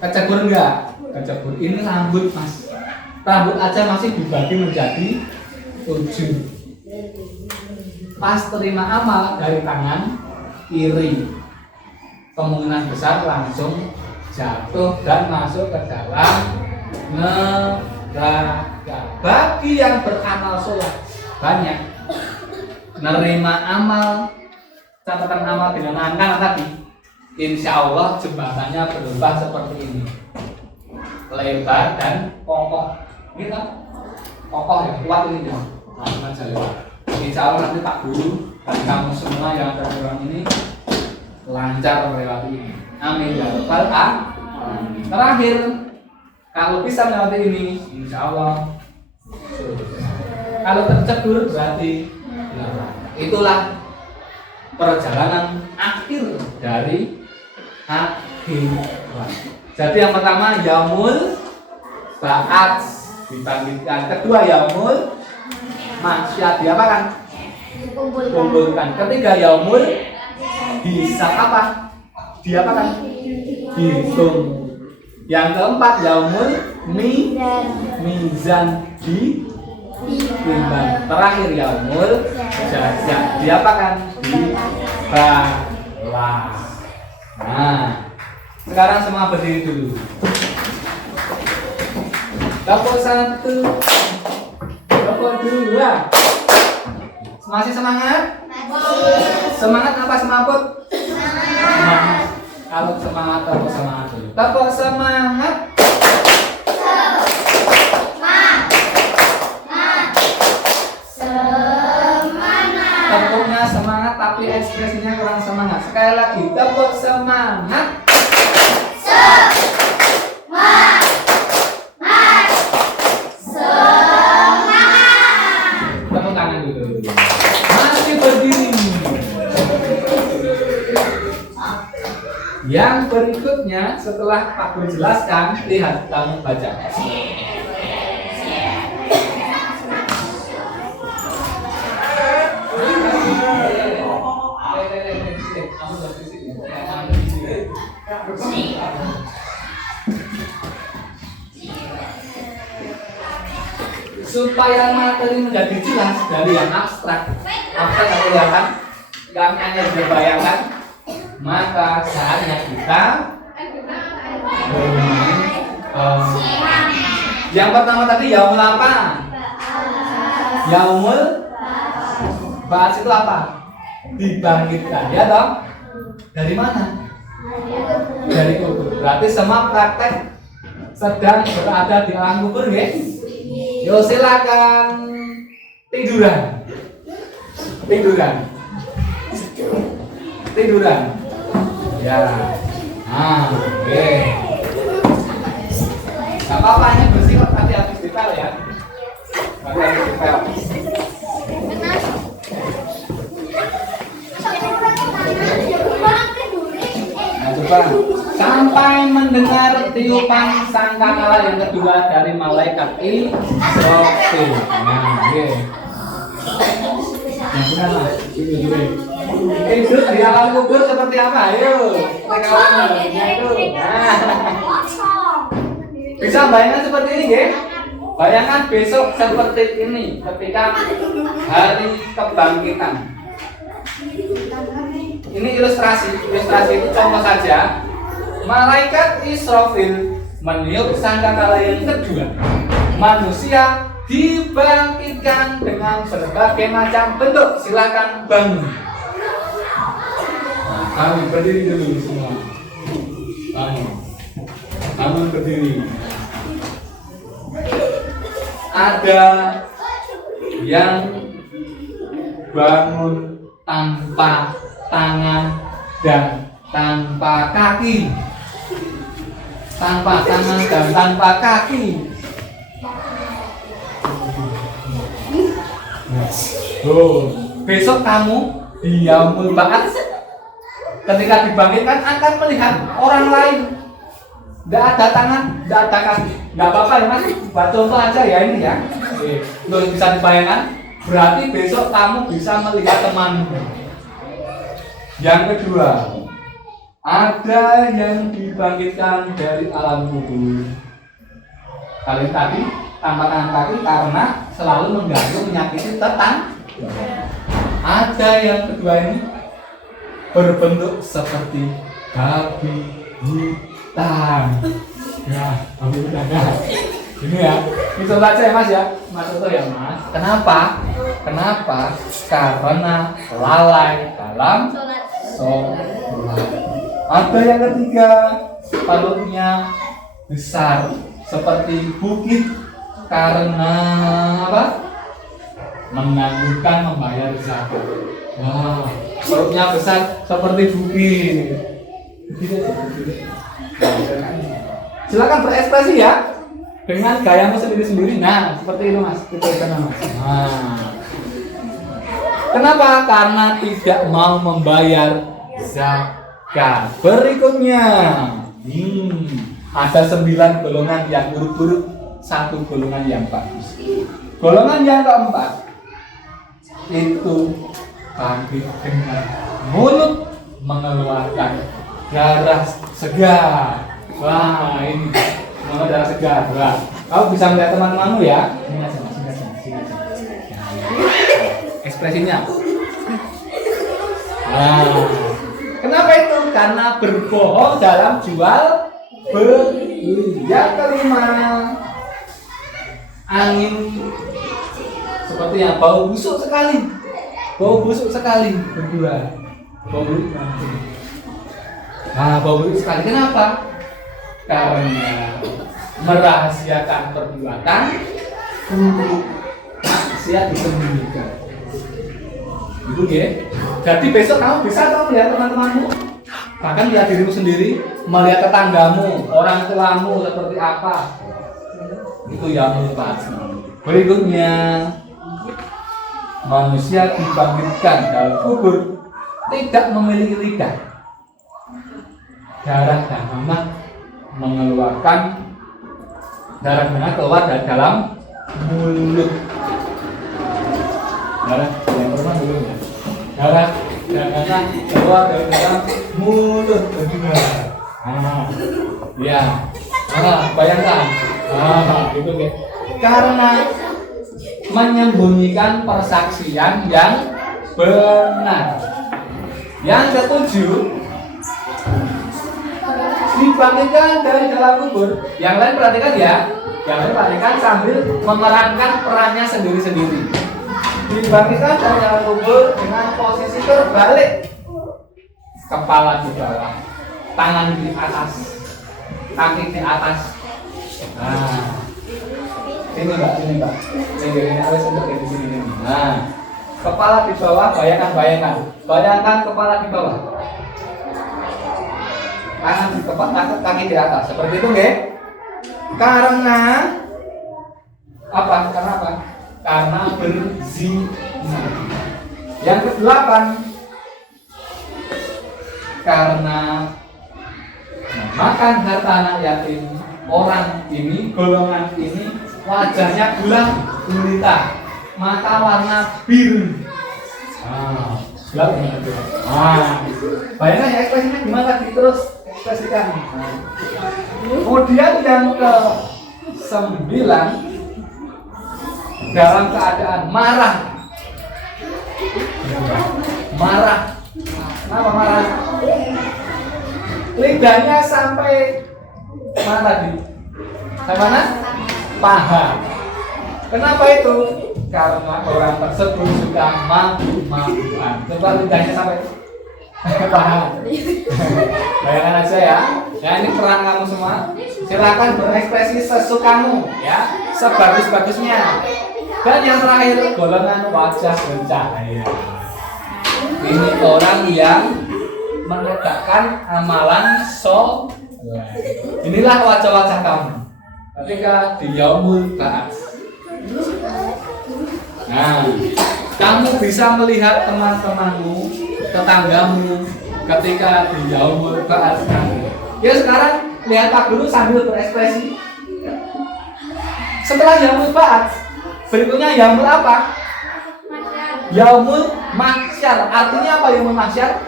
Kecebur enggak? Kecebur. Ini rambut, Mas. Rambut aja masih dibagi menjadi 7. Pas terima amal dari tangan kiri, kemungkinan besar langsung jatuh dan masuk ke dalam neraka. Bagi yang beramal soleh banyak, nerima amal, catatan amal dengan angka tadi, insya Allah jembatannya berubah seperti ini, lebar dan kokoh. Ini kan kokoh ya, kuat ini ya. Langsung aja lewat. Insya Allah nanti Pak Guru dan kamu semua yang ada di ruang ini lancar melewati ini. Amin ya rabbal alamin. Terakhir, kalau bisa melewati ini, insya Allah. Kalau tercebur berarti itulah perjalanan akhir dari akhirat. Jadi yang pertama yaumul ba'ats dibangkitkan. Kedua yaumul masyad diapakan? Kumpulkan. Ketiga yaumul hisab apa? Diapakan? Dihitung. Yang keempat yaumul mizan ditimbang. Terakhir yaumul jaza diapakan? Dibalas. Nah, sekarang semua berdiri dulu. Dapur 1, dapur 2. Masih semangat? Semangat apa semaput? Semangat. Kalau semangat, dapur semangat dulu. Dapur semangat. Tepuknya semangat tapi ekspresinya kurang semangat. Sekali lagi, tepuk semangat. Tepuk tangan dulu. Masih berdiri. Yang berikutnya setelah Pak Guru jelaskan, lihat kamu baca. Supaya materi menjadi jelas dari yang abstrak, abstrak kelihatan, gampangnya dibayangkan. Maka saatnya kita bermain. Yang pertama tadi yaumul apa? Yaumul Ba'ats itu apa? Dibangkitkan, ya dong? Dari mana? Dari kubur. Berarti semua praktek sedang berada di alam kubur, ya? Yo silakan tiduran. Ya. Nah, oke. Gak apa-apa, ini bersih kok, nanti habis dipel ya. Nanti habis dipel. Nah, coba sampai mendengar tiupan sangkakala yang kedua dari malaikat Israfil. Nah, oke. Yang benar mas, hidup di alam kubur seperti apa? Ayo, kita itu. Bisa bayangkan seperti ini, ya? Bayangkan besok seperti ini ketika hari kebangkitan. Ini ilustrasi itu contoh saja. Malaikat Israfil meniup sangkakala yang kedua. Manusia dibangkitkan dengan berbagai macam bentuk. Silakan bangun. Kami berdiri dulu semua. Bangun berdiri. Ada yang bangun tanpa tangan dan tanpa kaki. Tanpa tangan dan tanpa kaki. Besok kamu di yaumul ba'ats ketika dibangkitkan akan melihat orang lain. Nggak ada tangan, nggak ada kaki. Nggak apa-apa ya mas, buat contoh aja ya ini ya. Untuk bisa dibayangkan, berarti besok kamu bisa melihat temanmu. Yang kedua, ada yang dibangkitkan dari alam kubur. Kalian tadi tanpa tangan kaki karena selalu mengganggu menyakiti tetangga. Ada yang kedua ini berbentuk seperti babi hutan. Ya, babi hutan. Nah, ini ya, ini contoh aja ya mas ya. Mas contoh ya mas. Kenapa? Karena lalai dalam sholat. Ada yang ketiga, perutnya besar seperti bukit karena apa? Menanggungkan membayar zakat. Wah, perutnya besar seperti bukit. Silakan berekspresi ya dengan gayamu sendiri-sendiri. Nah, seperti itu mas. Kita mas. Nah, kenapa? Karena tidak mau membayar zakat. Berikutnya, ada 9 golongan yang buruk-buruk, 1 golongan yang bagus. Golongan yang keempat itu bangkit dengan mulut mengeluarkan darah segar. Wah, ini mengeluarkan darah segar. Wah, kau bisa melihat teman-temanmu ya. Ini aja, sini aja. Ekspresinya. Nah, kenapa itu? Karena berbohong dalam jual beli. Yang kelima, angin seperti yang bau busuk sekali. Berdua. Bau busuk. Nah, bau busuk sekali. Kenapa? Karena merahasiakan perbuatan untuk maksiat disembunyikan. Itu ya. Jadi besok kamu bisa tahu melihat teman-temanmu, bahkan melihat dirimu sendiri, melihat tetanggamu, orang tuamu seperti apa. Itu yang lupa. Berikutnya, manusia dibangkitkan dalam kubur tidak memiliki lidah. Darah dan mama mengeluarkan darah benar keluar dari dalam mulut. Darah yang pertama dulu ya. Darah dan mama keluar dari dalam mulut kedua. Ya. Bayangkan. Itu ya. Karena menyembunyikan persaksian yang benar. Yang ketujuh, dibangkitkan dari dalam kubur. Yang lain perhatikan ya. Yang lain perhatikan sambil memerankan perannya sendiri-sendiri. Dibangkitkan dari dalam kubur dengan posisi terbalik. Kepala di bawah, tangan di atas, kaki di atas. Nah, ini mbak. Ini harus untuk di sini. Nah, kepala di bawah, bayangkan kepala di bawah. Tangan di kepala, kaki di atas. Seperti itu, nggih. Karena apa? Karena berzina. Yang ke-8, karena makan harta anak yatim. Orang ini, golongan ini wajahnya gulita, mata warna biru. Bayangkan ya ekspresinya gimana tadi, terus ekspresikan. Kemudian yang ke-9, dalam keadaan marah. Kenapa marah? Lidahnya sampai mana tadi? Sampai mana? Paha. Kenapa itu? Karena orang tersebut sudah mabuk-mabukan. Coba lidahnya sampai paha. Bayangkan aja ya. Ya, ini peran kamu semua. Silakan berekspresi sesukamu, ya, sebagus-bagusnya. Dan yang terakhir, golongan wajah bercahaya. Ini orang yang menegakkan amalan soleh. Inilah wajah-wajah kamu ketika di yaumul ba'ats. Nah, kamu bisa melihat teman-temanmu, tetanggamu ketika di yaumul ba'ats. Ya, sekarang lihat Pak Guru sambil berekspresi. Setelah yaumul ba'ats, berikutnya yaumul apa? Yaumul mahsyar. Artinya apa yaumul mahsyar?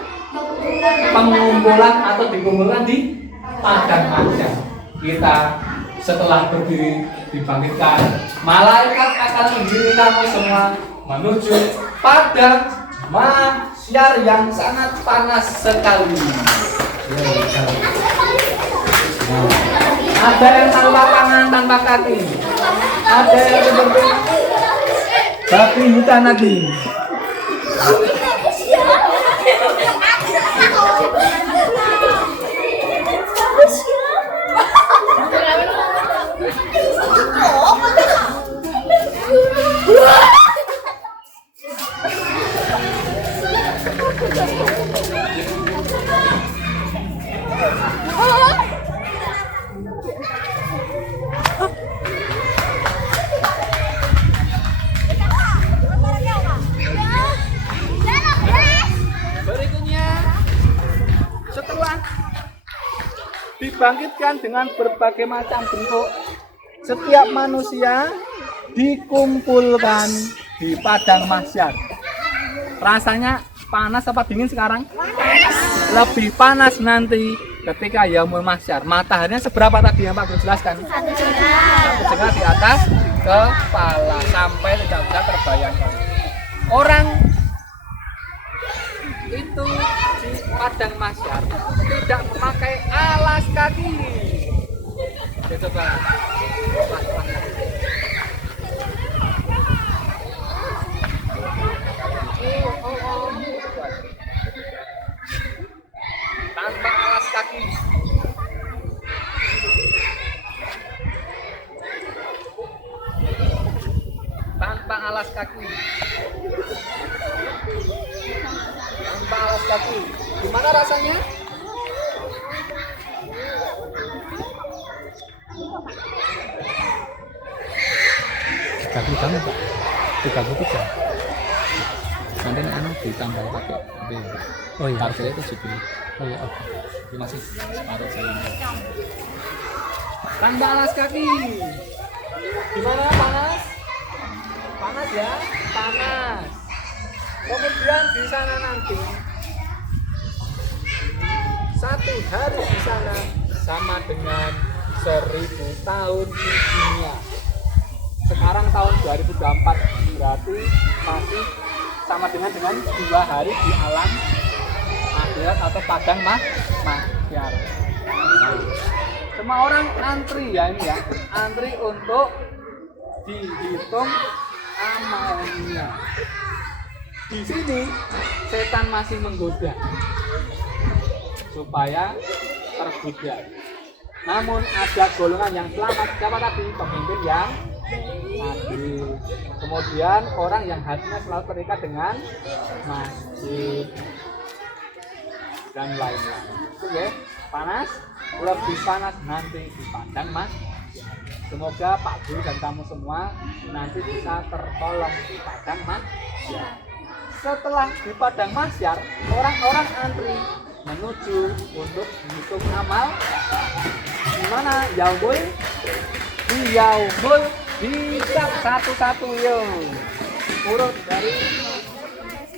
Pengumpulan atau dikumpulkan di padang mahsyar. Kita setelah berdiri dibangkitkan, malaikat akan mengiring kamu semua menuju padang mahsyar yang sangat panas sekali. Ada yang tanpa tangan, tanpa kaki. Ada yang seperti babi hutan tadi. Dibangkitkan dengan berbagai macam bentuk, setiap manusia dikumpulkan di padang mahsyar. Rasanya panas apa dingin sekarang? Lebih panas nanti ketika yaumul mahsyar. Mataharinya seberapa tadi yang Pak Guru jelaskan? 1 jengkal di atas kepala, sampai tidak bisa terbayangkan. Orang itu di padang mahsyar tidak memakai alas kaki. Ya, coba. Tanpa alas kaki. Tanpa alas kaki. Tanpa alas kaki. Gimana rasanya? Kaki kamu Pak? 33. Nanti ditambah pakai B. Oh iya. Harganya itu 70. Oh iya. Oke. Ini masih separuh saya ini. Tanpa alas kaki. Gimana, panas? Panas ya? Panas. Kemudian di sana nanti 1 hari di sana sama dengan 1000 tahun di dunia. Sekarang tahun 2024, berarti masih sama dengan 2 hari di alam akhirat atau padang mahsyar. Semua orang antri ya ini ya, antri untuk dihitung amalnya. Di sini setan masih menggoda supaya tergoda. Namun ada golongan yang selamat. Siapa tadi? Pemimpin yang adil. Kemudian orang yang hatinya selalu terikat dengan masjid dan lain-lain. Oke, panas, lebih panas nanti di padang mas. Semoga Pak Guru dan kamu semua nanti bisa tertolong di padang mas. Setelah di padang masyar, orang-orang antri menuju untuk menghitung amal. Gimana? Yaumul hisab satu-satu yo. Urut dari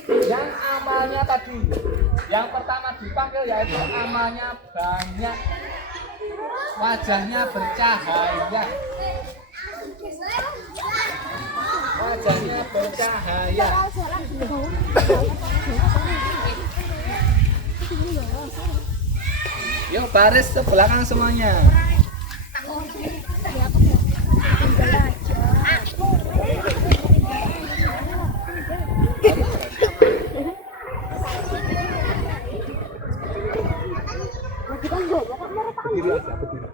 yang amalnya tadi. Yang pertama dipanggil yaitu amalnya banyak, wajahnya bercahaya. Wajahnya bercahaya. Yuk baris ke belakang semuanya. Berdiri aja, berdiri.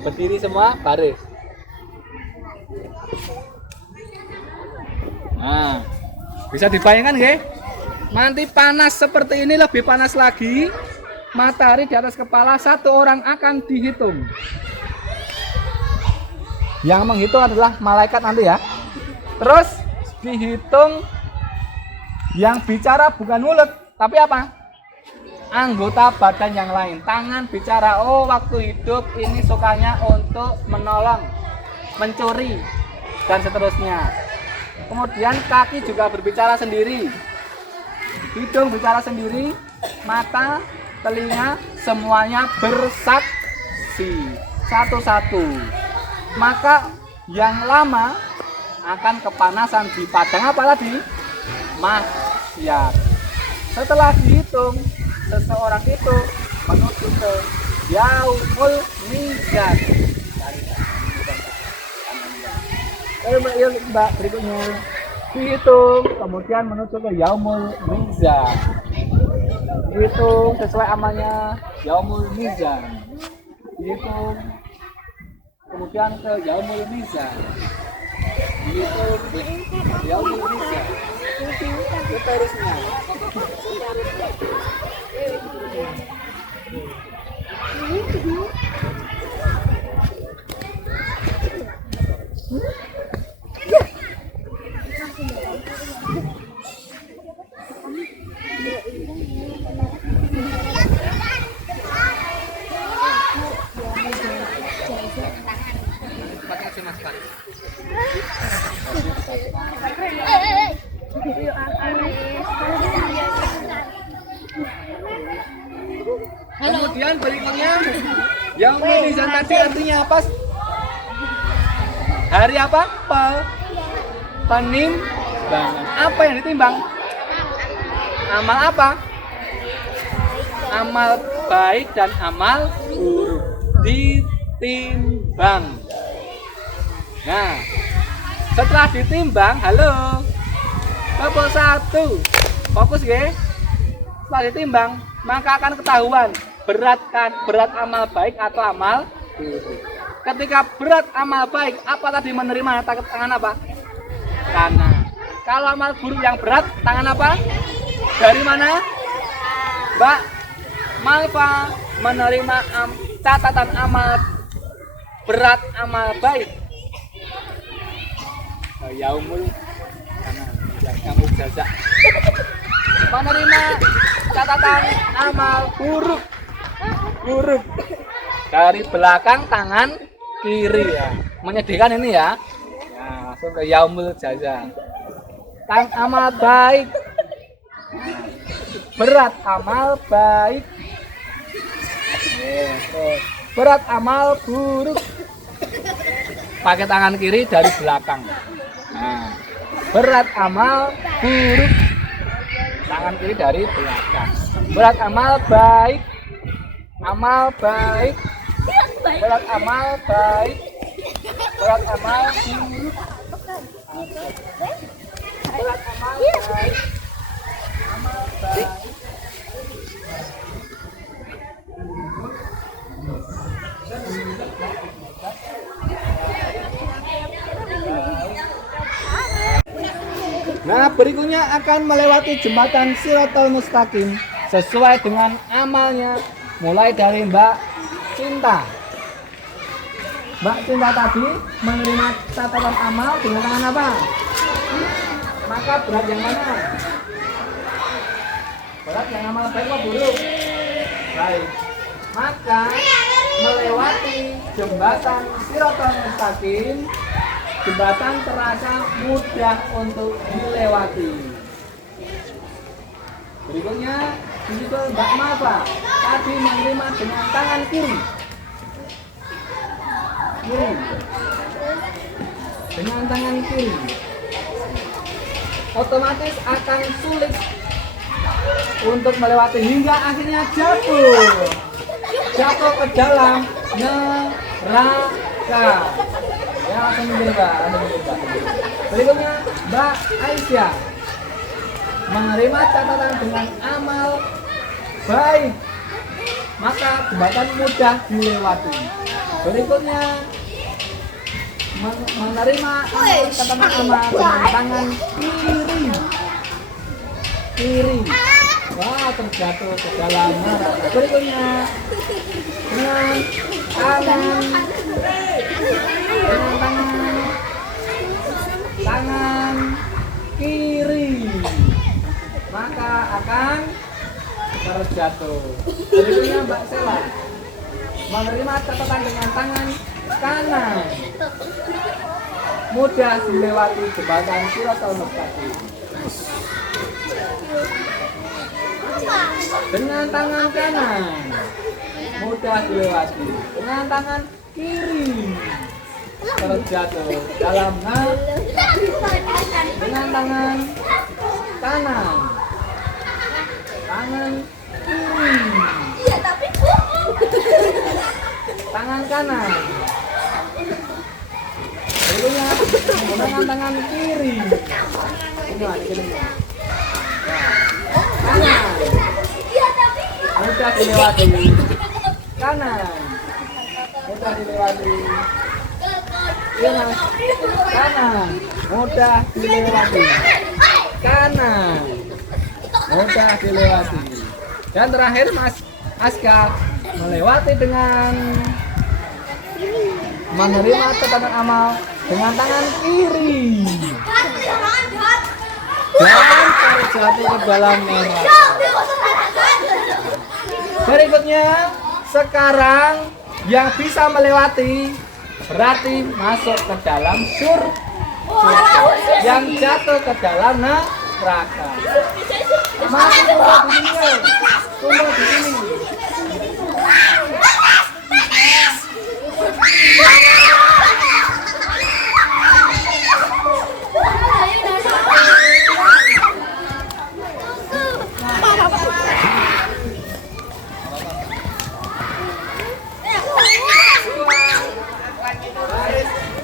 Berdiri semua, baris. Nah, bisa dibayangkan nggih? Nanti panas seperti ini, lebih panas lagi. Matahari di atas kepala, satu orang akan dihitung. Yang menghitung adalah malaikat nanti ya. Terus dihitung yang bicara bukan mulut, tapi apa? Anggota badan yang lain. Tangan bicara, oh waktu hidup ini sukanya untuk menolong, mencuri, dan seterusnya. Kemudian kaki juga berbicara sendiri. Hidung bicara sendiri, mata, telinga, semuanya bersaksi satu-satu. Maka yang lama akan kepanasan di padang apa tadi? Mahsyar. Setelah dihitung, seseorang itu menuju ke yaumul mizan. Mbak, berikutnya dihitung, kemudian menuju ke yaumul mizan. Dihitung sesuai amalnya yaumul mizan. Dihitung, kemudian ke yaumul mizan. Dihitung yaumul mizan. Seterusnya. Kemudian berikutnya yang mizan tadi artinya apa? Hari apa? Penimbangan. Apa yang ditimbang? Amal apa? Amal baik dan amal buruk ditimbang. Nah, setelah ditimbang, halo, kelompok 1, fokus ya. Setelah ditimbang, maka akan ketahuan berat amal baik atau amal buruk. Ketika berat amal baik, apa tadi menerima tangan apa? Kanan. Kalau amal buruk yang berat, tangan apa? Dari mana? Mbak Malva menerima catatan amal berat amal baik. Yaumul kanan, kamu jajak. Menerima catatan amal buruk dari belakang tangan kiri ya. Menyedihkan ini ya. Nah, langsung ke yaumul jaza. Tang amal baik. Berat amal baik. Berat amal buruk. Pakai tangan kiri dari belakang. Nah, berat amal buruk. Tangan kiri dari belakang. Berat amal baik. amal baik, berat amal baik, berat amal buruk, berat amal baik, amal baik. Nah, berikutnya akan melewati jembatan Shiratal Mustaqim sesuai dengan amalnya, mulai dari Mbak Cinta. Mbak Cinta tadi menerima catatan amal dengan tangan apa? Maka berat yang mana? Berat yang amal baik atau buruk? Baik. Maka melewati jembatan Shiratal Mustaqim, jembatan terasa mudah untuk dilewati. Berikutnya disitu Mbak Mafa tadi menerima dengan tangan kiri. Dengan tangan kiri. Otomatis akan sulit untuk melewati hingga akhirnya jatuh ke dalam neraka. Ya, langsung mencoba. Berikutnya Mbak Aisyah menerima catatan dengan amal baik, maka jembatan mudah dilewati. Berikutnya menerima catatan amal dengan tangan kiri. Wah, terjatuh ke dalam neraka. Berikutnya dengan tangan kiri, maka akan terjatuh. Berikutnya Mbak Sela menerima catatan dengan tangan kanan, mudah dilewati jembatan Shiratal Mustaqim. Dengan tangan kanan mudah dilewati, dengan tangan kiri terjatuh dalam dengan tangan kanan, tangan kiri, tangan kanan. Berikutnya menggunakan tangan kiri. Kanan mudah dilewati, kanan mudah dilewati, kanan mudah dilewati, kanan mudah dilewati. Dan terakhir Mas Aska melewati dengan menerima catatan amal dengan tangan kiri dan terjatuh ke dalam neraka. Berikutnya sekarang yang bisa melewati berarti masuk ke dalam surga, yang jatuh ke dalam neraka. Masuk di sini, tunggu di sini.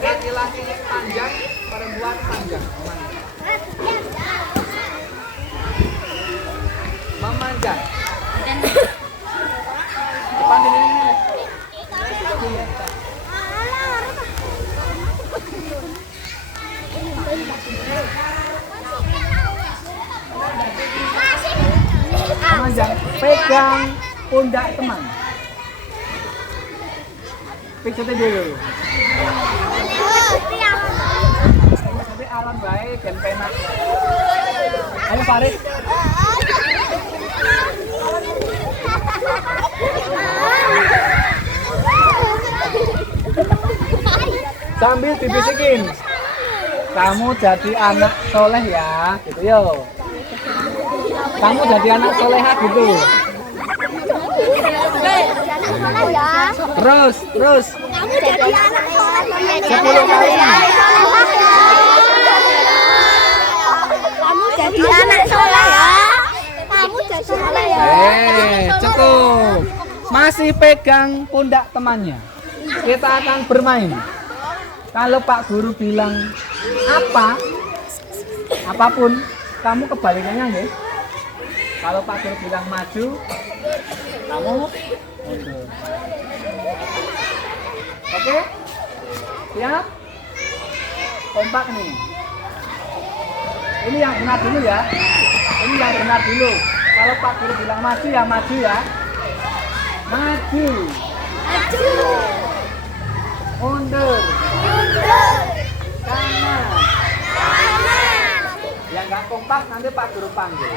Laki-laki panjang, perempuan panjang. Memanjang. Depan ini. Memanjang, pegang pundak teman. Pijetin dulu. Tapi alam baik dan penak. Ayo Farid. Sambil dibisikin, kamu jadi anak soleh ya, gitu yo. Kamu jadi anak soleha gitu. Terus. Kamu jadi anak soleh. 10 kali. Kamu jadi anak soleh ya. Kamu jadi soleh ya. Cukup. Masih pegang pundak temannya. Kita akan bermain. Kalau Pak Guru bilang apa, apapun, kamu kebalikannya nggih. Kalau Pak Guru bilang maju, kamu mundur. Oke? Siap? Kompak nih. Ini yang benar dulu ya. Ini yang benar dulu. Kalau Pak Guru bilang maju ya maju ya. Maju. Maju. Mundur. Mundur. Kanan. Kanan. Yang nggak kompak nanti Pak Guru panggil.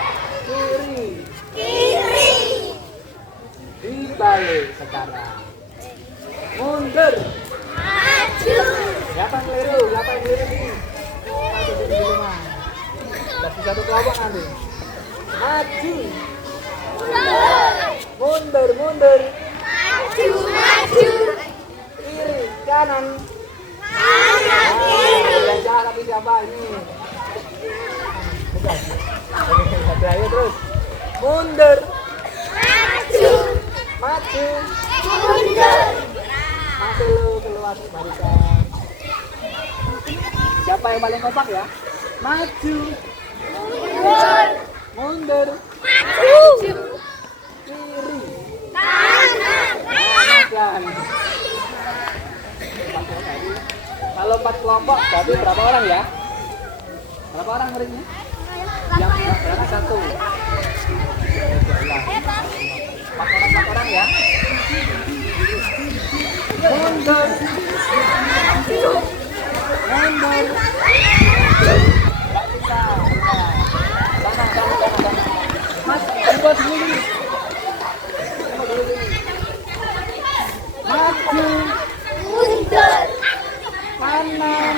Kiri. Kiri. Dibalik sekarang. Mundur. Maju. Siapa yang keliru? Siapa yang keliru ini? Satu di rumah. Tapi satu kelompok nanti. Maju. Mundur, mundur. Maju. Maju. Kiri, kanan. Kanan. Kiri. Yang jahat tapi siapa ini? Bukan. Oke, satu ayo terus. Mundur. Maju. Maju. Mundur. Masuk lu keluar barisan. Siapa yang paling kompak ya? Maju. Mundur. Mundur. Maju. Kiri. Kanan. Kanan. Kalau 4 kelompok berarti berapa orang ya? Berapa orang muridnya? Yang berangkat 1. 4 orang ya? Mundur. Mundur. Nggak bisa. Sana. Mas, buat dulu. Maju. Mundur. Kanan.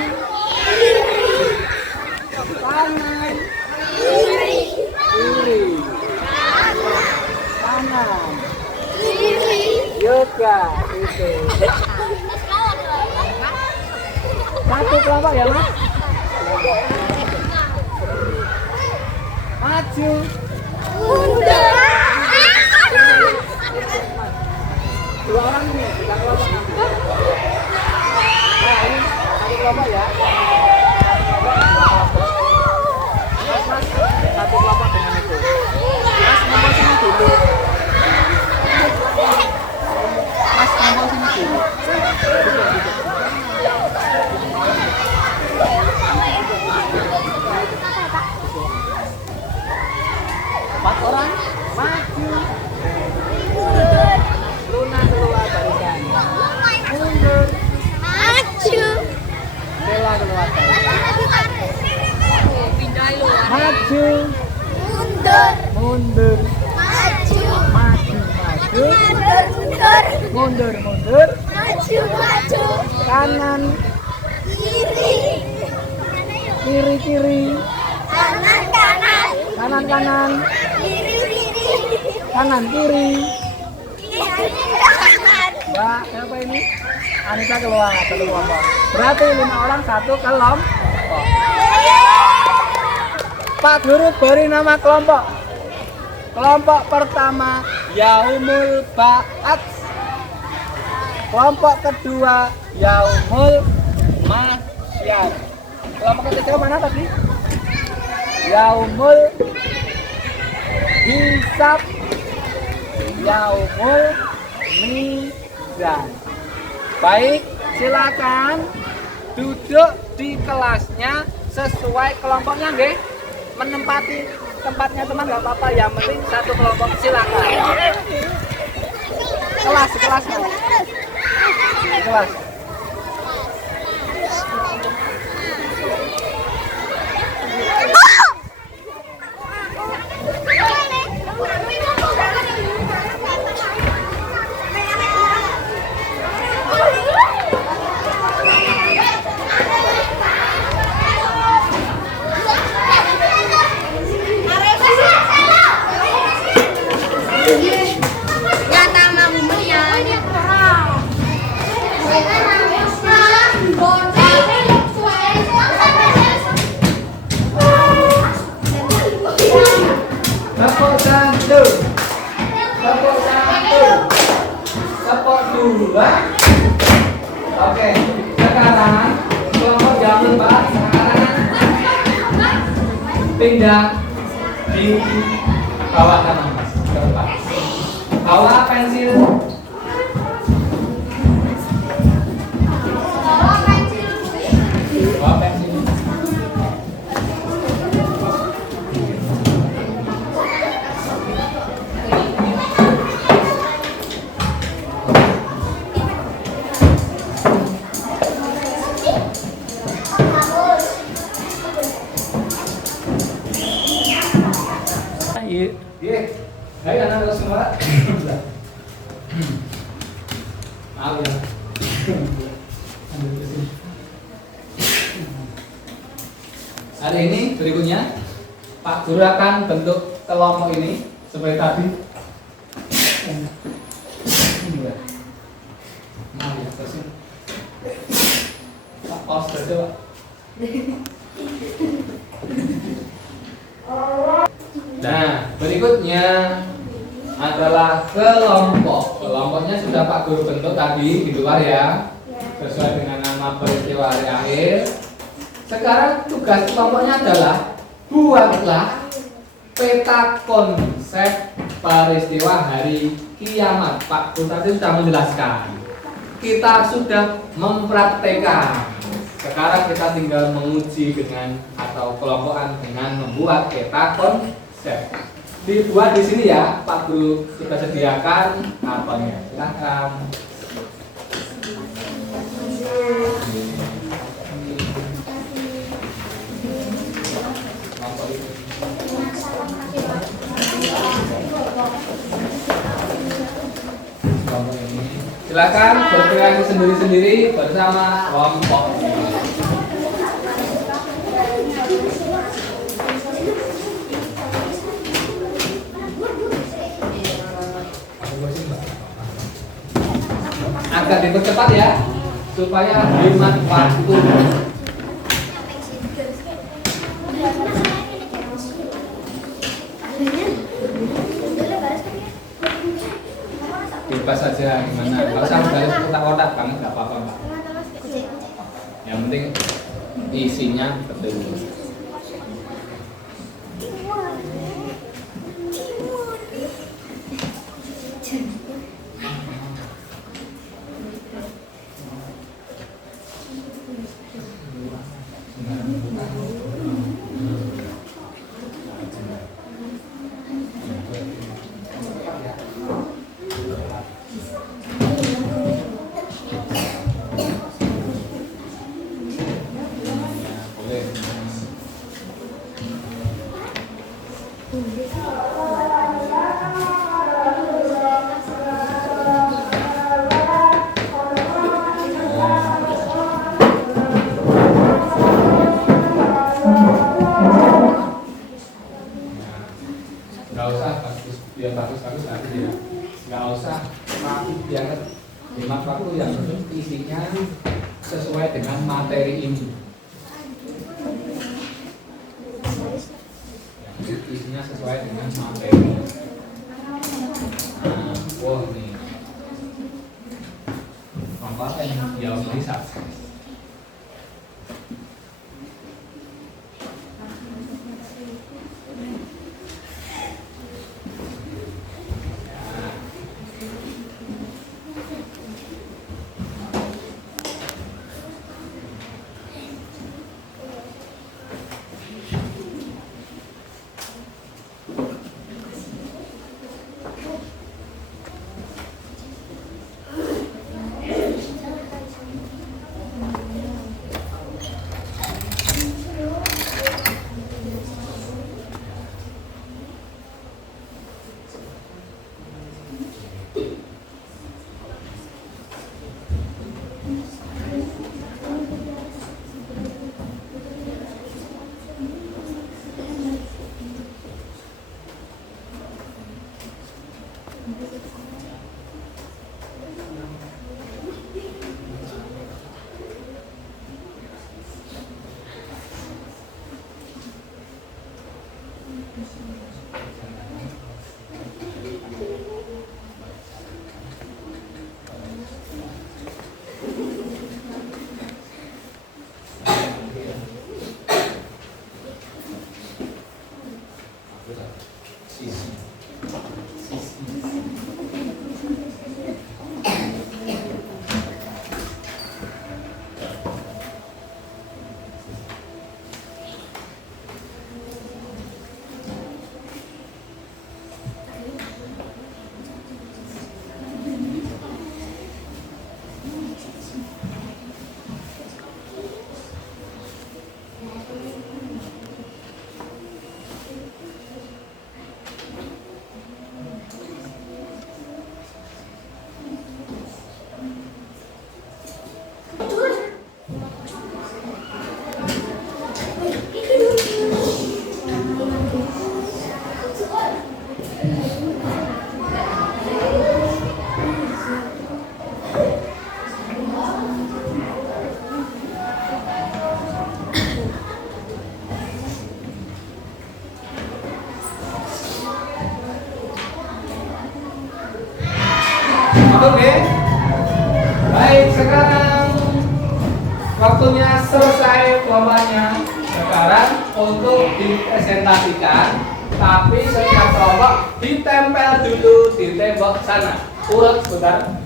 Kanan. Kiri. Kiri. Kanan. Kiri. Yoga. Itu. Satu kelompok ya mas. Maju. Mundur. 2 orang ini, 3 kelompok. Nah ini 1 kelompok ya. Mas, 1 kelompok dengan itu. Mas, nomor sini dulu. Mas, nomor sini dulu. Empat orang maju. Luna keluar barisan. Mundur. Maju. Bella keluar barisan. Maju. Mundur. Mundur. Maju. Maju. Mundur. Mundur. Mundur. Maju. Maju. Kanan. Kiri. Kiri. Kiri. Kanan. Kanan. Kanan. Kanan. Kiri. Kiri. Kanan. Kiri. Kiri. Kanan. Mbak, siapa ini? Anissa keluar 1 kelompok. Berarti 5 orang 1 kelompok. Pak Guru beri nama kelompok. Kelompok pertama Yaumul Ba'ats. Kelompok kedua Yaumul Mahsyar. Kelompok ketiga mana tadi? Yaumul Hisab. Yaumul Mizan. Baik, silakan duduk di kelasnya sesuai kelompoknya, nggih. Menempati tempatnya teman nggak apa-apa, yang penting 1 kelompok silakan. Kelasnya. Kelas. Nyata sama bumbunya. dua. Oke, sekarang kelompok jam 4 sekarang pindah di bawah kanan Mas, ke depan. Bawa pensil. Bawa pensil. Iya. Ayo anak semua. Maaf ya. Hari ini berikutnya Pak Guru akan bentuk kelompok ini seperti tadi. Maaf ya, terus Pak pause saja Pak. Nah, berikutnya adalah kelompok. Kelompoknya sudah Pak Guru bentuk tadi di luar ya, sesuai dengan nama peristiwa hari akhir. Sekarang tugas kelompoknya adalah buatlah peta konsep peristiwa hari kiamat. Pak Guru tadi sudah menjelaskan. Kita sudah mempraktekkan. Sekarang kita tinggal menguji dengan atau kelompokan dengan membuat peta konsep. Dibuat di sini ya, Pak Guru sudah sediakan apanya. Silakan. Silakan berkreasi sendiri-sendiri bersama kelompok. Agak dipercepat ya, supaya hemat waktu. Bebas saja gimana, nggak usah balas kotak-kotak banget, nggak apa-apa Pak. Yang penting isinya betul. Nggak usah biar bagus-bagus nanti ya. Nggak usah rapi banget. Hemat waktu yang penting isinya sesuai dengan materi ini. Isinya sesuai dengan materi. Nah, wah ini. Apa yang jauh bisa? Oke. Baik, sekarang waktunya selesai kelompoknya. Sekarang untuk dipresentasikan, tapi setiap kelompok ditempel dulu di tembok sana. Urut sebentar.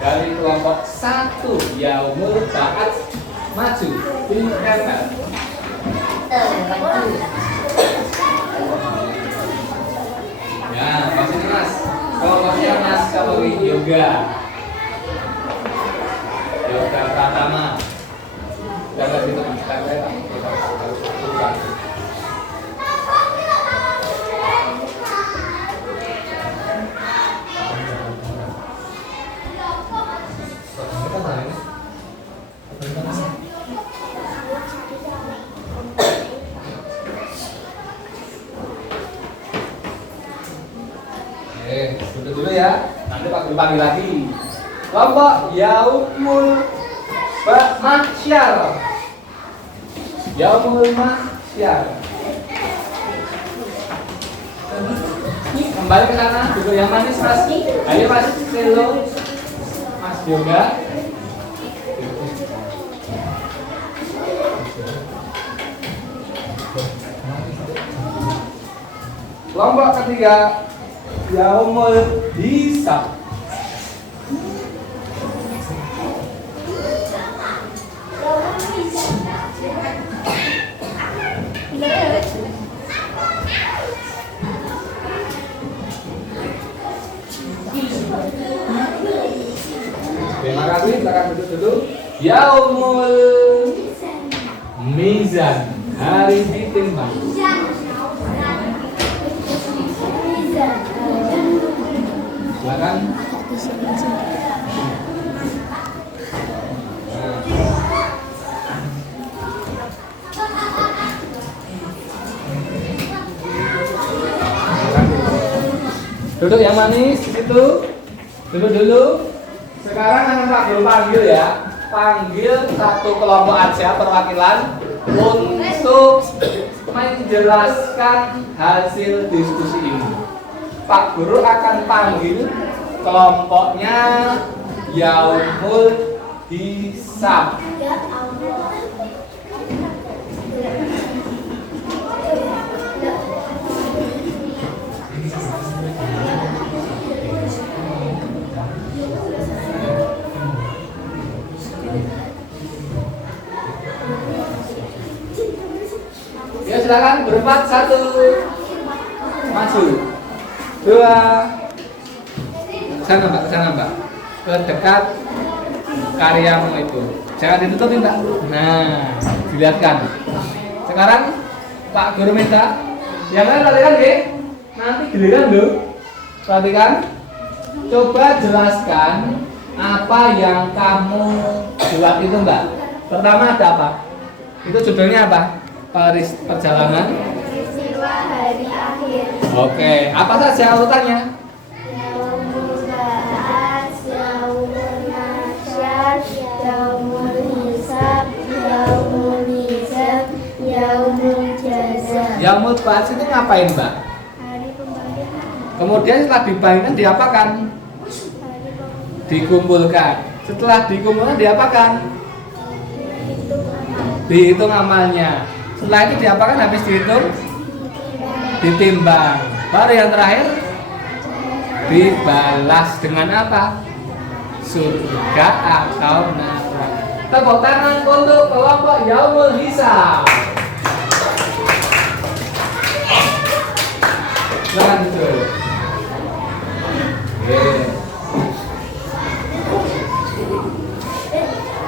Dari kelompok 1 Yaumul Ba'ats maju ditempel. Ya, maksudnya Mas. Kelompoknya Mas Kapogi Yoga. Yoga Pratama. Jangan gitu Mas. Duduk dulu ya. Nanti Pak Guru panggil lagi. Kelompok Yaumul Mahsyar. Yaumul Mahsyar. Kembali ke sana. Duduk yang manis Mas. Ayo Mas Selo. Mas Yoga. Kelompok ketiga Yaumul Hisab. Terima kasih, silakan duduk-duduk. Yaumul Mizan, hari ditimbang. Silakan. Duduk yang manis di situ. Duduk dulu. Sekarang akan Pak Guru panggil ya. Panggil satu kelompok aja perwakilan untuk menjelaskan hasil diskusi ini. Pak Guru akan panggil kelompoknya Yaumul Hisab. Ya silakan berempat, 1 maju, 2 sana mbak, ke dekat karyamu itu, jangan ditutupin mbak. Nah, dilihatkan. Sekarang Pak Guru minta yang lain perhatikan deh, nanti giliran loh, perhatikan. Coba jelaskan apa yang kamu buat itu mbak. Pertama ada apa? Itu judulnya apa? Perjalanan Peristiwa hari akhir. Oke, apa saja urutannya? Yaumul Ba'ats, Yaumul Mahsyar, Yaumul Hisab, Yaumul Mizan, Yaumul Jaza. Yaumul Ba'ats itu ngapain mbak? Hari pembangkitan. Kemudian setelah dibangkitkan diapakan? Hari Dikumpulkan. Setelah dikumpulkan diapakan? pembangkitan. Dihitung amalnya. Setelah itu diapakan habis dihitung? Ditimbang. Baru yang terakhir dibalas dengan apa? Surga atau neraka. Tepuk tangan untuk kelompok Yaumul Hisab. Lanjut.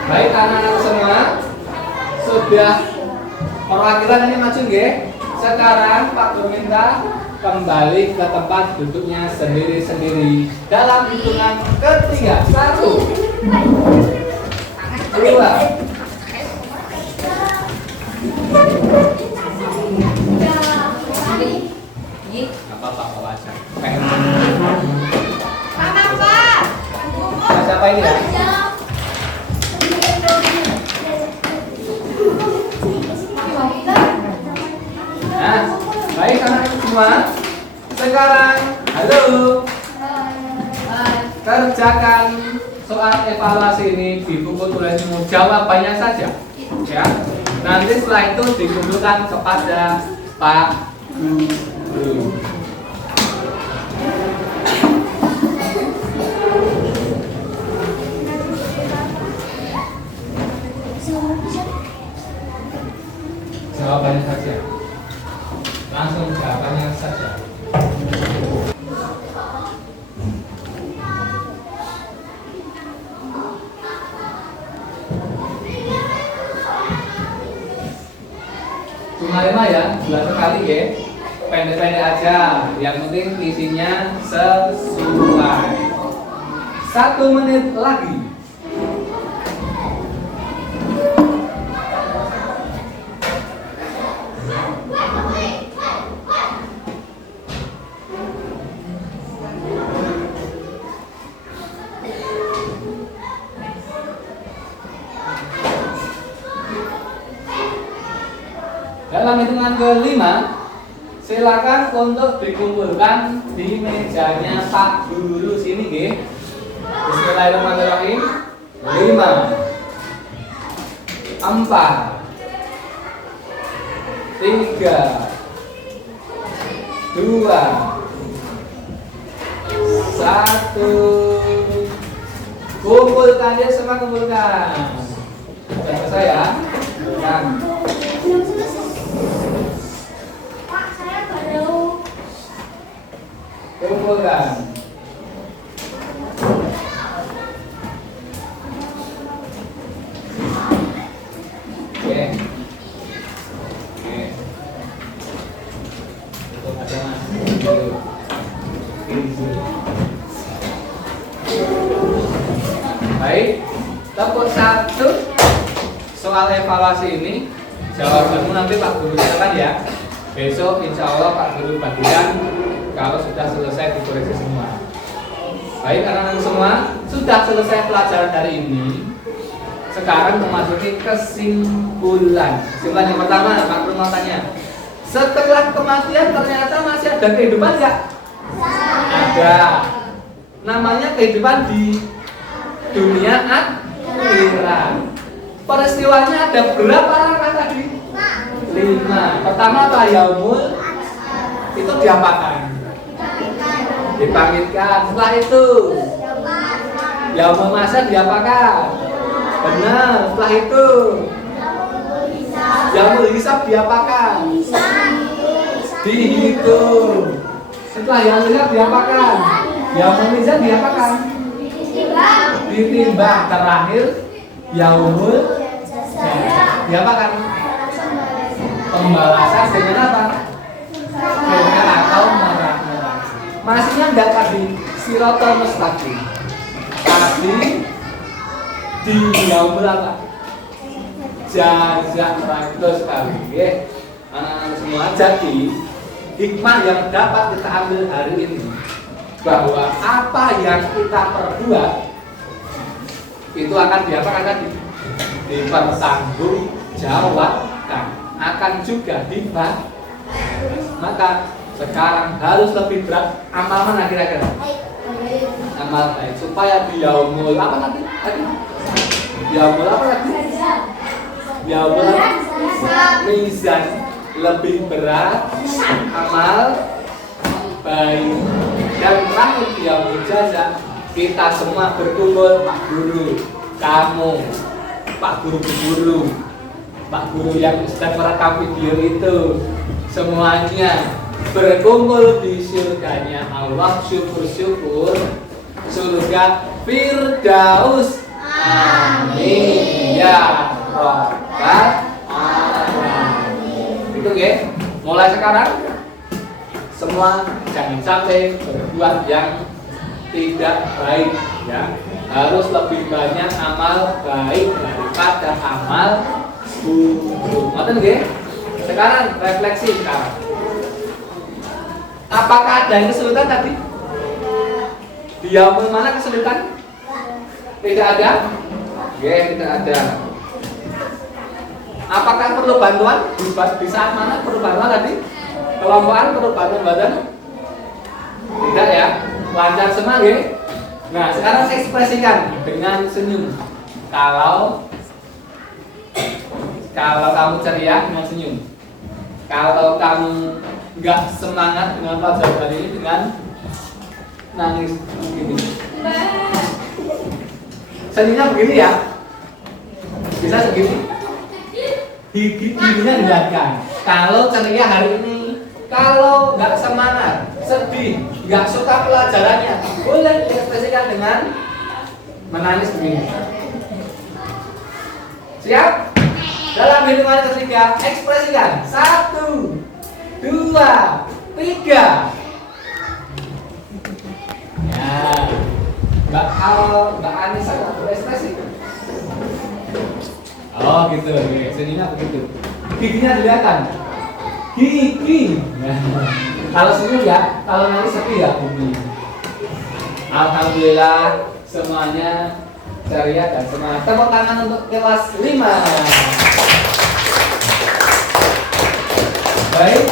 Baik anak-anak semua, sudah perwakilan ini maju nggih. Sekarang Pak Guru minta kembali ke tempat duduknya sendiri-sendiri dalam hitungan ketiga. 1 2 apa-apa bawa aja. Siapa ini ya? Nah, baik anak-anak semua. Sekarang, halo. kerjakan soal evaluasi ini di buku tulismu jawabannya saja ya. Nanti setelah itu dikumpulkan kepada Pak Guru. Jawabannya saja. Langsung jawabannya saja. Cuma 5 ya, bulan sekali ya. Pendek-pendek aja, yang penting isinya sesuai. 1 menit lagi. Dalam hitungan kelima, silakan untuk dikumpulkan di mejanya Pak Guru sini, nggih. Bismillahirrahmanirrahim. 5, 4, 3, 2, 1. Kumpulkan ya, semua kumpulkan. Sudah selesai ya? Kumpulkan. Pak, saya baru Kumpulkan. Oke. Oke. Itu ada Mas. Baik. Tepuk 1. Soal evaluasi ini jawabanmu nanti Pak Guru silakan ya. Besok insya Allah Pak Guru bagikan kalau sudah selesai dikoreksi semua. Baik, anak-anak semua sudah selesai pelajaran hari ini. Sekarang memasuki kesimpulan. Kesimpulan yang pertama, Pak Guru mau tanya. Setelah kematian ternyata masih ada kehidupan nggak? Ada. Namanya kehidupan di dunia akhirat. Peristiwanya ada berapa rangka tadi? 5. Pertama apa? Yaumul itu diapakan? Dibangkitkan. Setelah itu Yaumul Masyar diapakan? Benar. Setelah itu Yaumul Hisab diapakan? Dihitung. Setelah Yaumul Hisab diapakan? Yaumul Mizan diapakan? Ditimbang. Terakhir Yaumul diapakan? Pembalasan dengan apa? Dengan atau merah-merah. Masihnya enggak tadi Siratal Mustaqim. Tadi di Yaumul apa? Jazaa itu sekali. Ya. Anak-anak semua, jadi hikmah yang dapat kita ambil hari ini bahwa apa yang kita perbuat itu akan diapakan tadi? Dipertanggungjawabkan, akan juga dibalas. Maka sekarang harus lebih berat amal mana kira-kira? Amal baik supaya di Yaumul apa nanti? Yaumul apa tadi? Yaumul Mizan lebih berat amal baik. Dan terakhir di Yaumul Jaza kita semua berkumpul, Pak Guru, kamu, Pak Guru, Pak Guru yang sedang merekam video itu, semuanya berkumpul di surganya Allah. Syukur-syukur surga Firdaus. Amin ya Rabbal alamin. Itu ya. Mulai sekarang semua jangan sampai berbuat yang tidak baik ya. Harus lebih banyak amal baik daripada amal buruk. Ngoten nggih? Sekarang refleksi sekarang. Apakah ada yang kesulitan tadi? Di Yaumul mana kesulitan? Tidak ada? Nggih, tidak ada. Apakah perlu bantuan? Di saat mana perlu bantuan tadi? Kelompokan perlu bantuan badan? Tidak ya? Lancar semua nggih? Nah, sekarang ekspresikan dengan senyum. Kalau kamu ceria dengan senyum. Kalau kamu nggak semangat dengan pelajaran hari ini dengan nangis begini. Senyumnya begini ya. Bisa segini. Giginya dilihatkan. Kalau ceria hari ini, kalau nggak semangat, sedih, nggak suka pelajarannya, boleh diekspresikan dengan menangis begini. Siap? Dalam hitungan ketiga, ekspresikan 1, 2, 3. Ya, Mbak Anissa nggak berekspresi. Oh gitu, senyumnya begitu. Giginya dilihatkan. Gigi. Nah, kalau senyum ya, kalau nangis sedih ya bumi. Alhamdulillah semuanya ceria dan semangat. Tepuk tangan untuk kelas 5. Baik,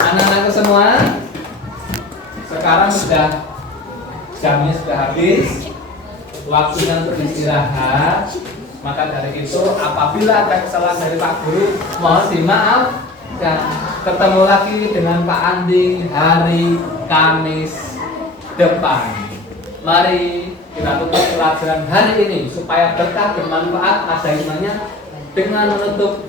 anak-anakku semua, sekarang jamnya sudah habis, waktunya untuk istirahat. Maka dari itu, apabila ada kesalahan dari Pak Guru, mohon dimaafkan. Ketemu lagi dengan Pak Andi hari Kamis depan. Mari kita tutup pelajaran hari ini supaya berkah bermanfaat ada hikmahnya dengan menutup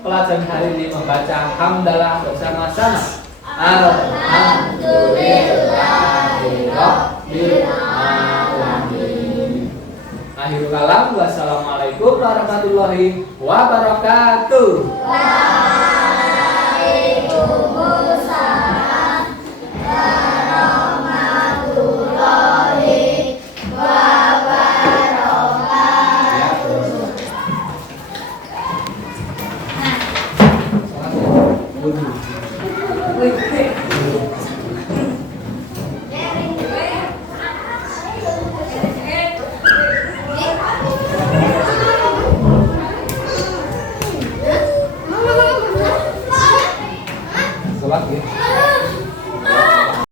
pelajaran hari ini membaca hamdalah bersama-sama. Alhamdulillahirabbil alamin. Akhirul kalam, wassalamualaikum warahmatullahi wabarakatuh.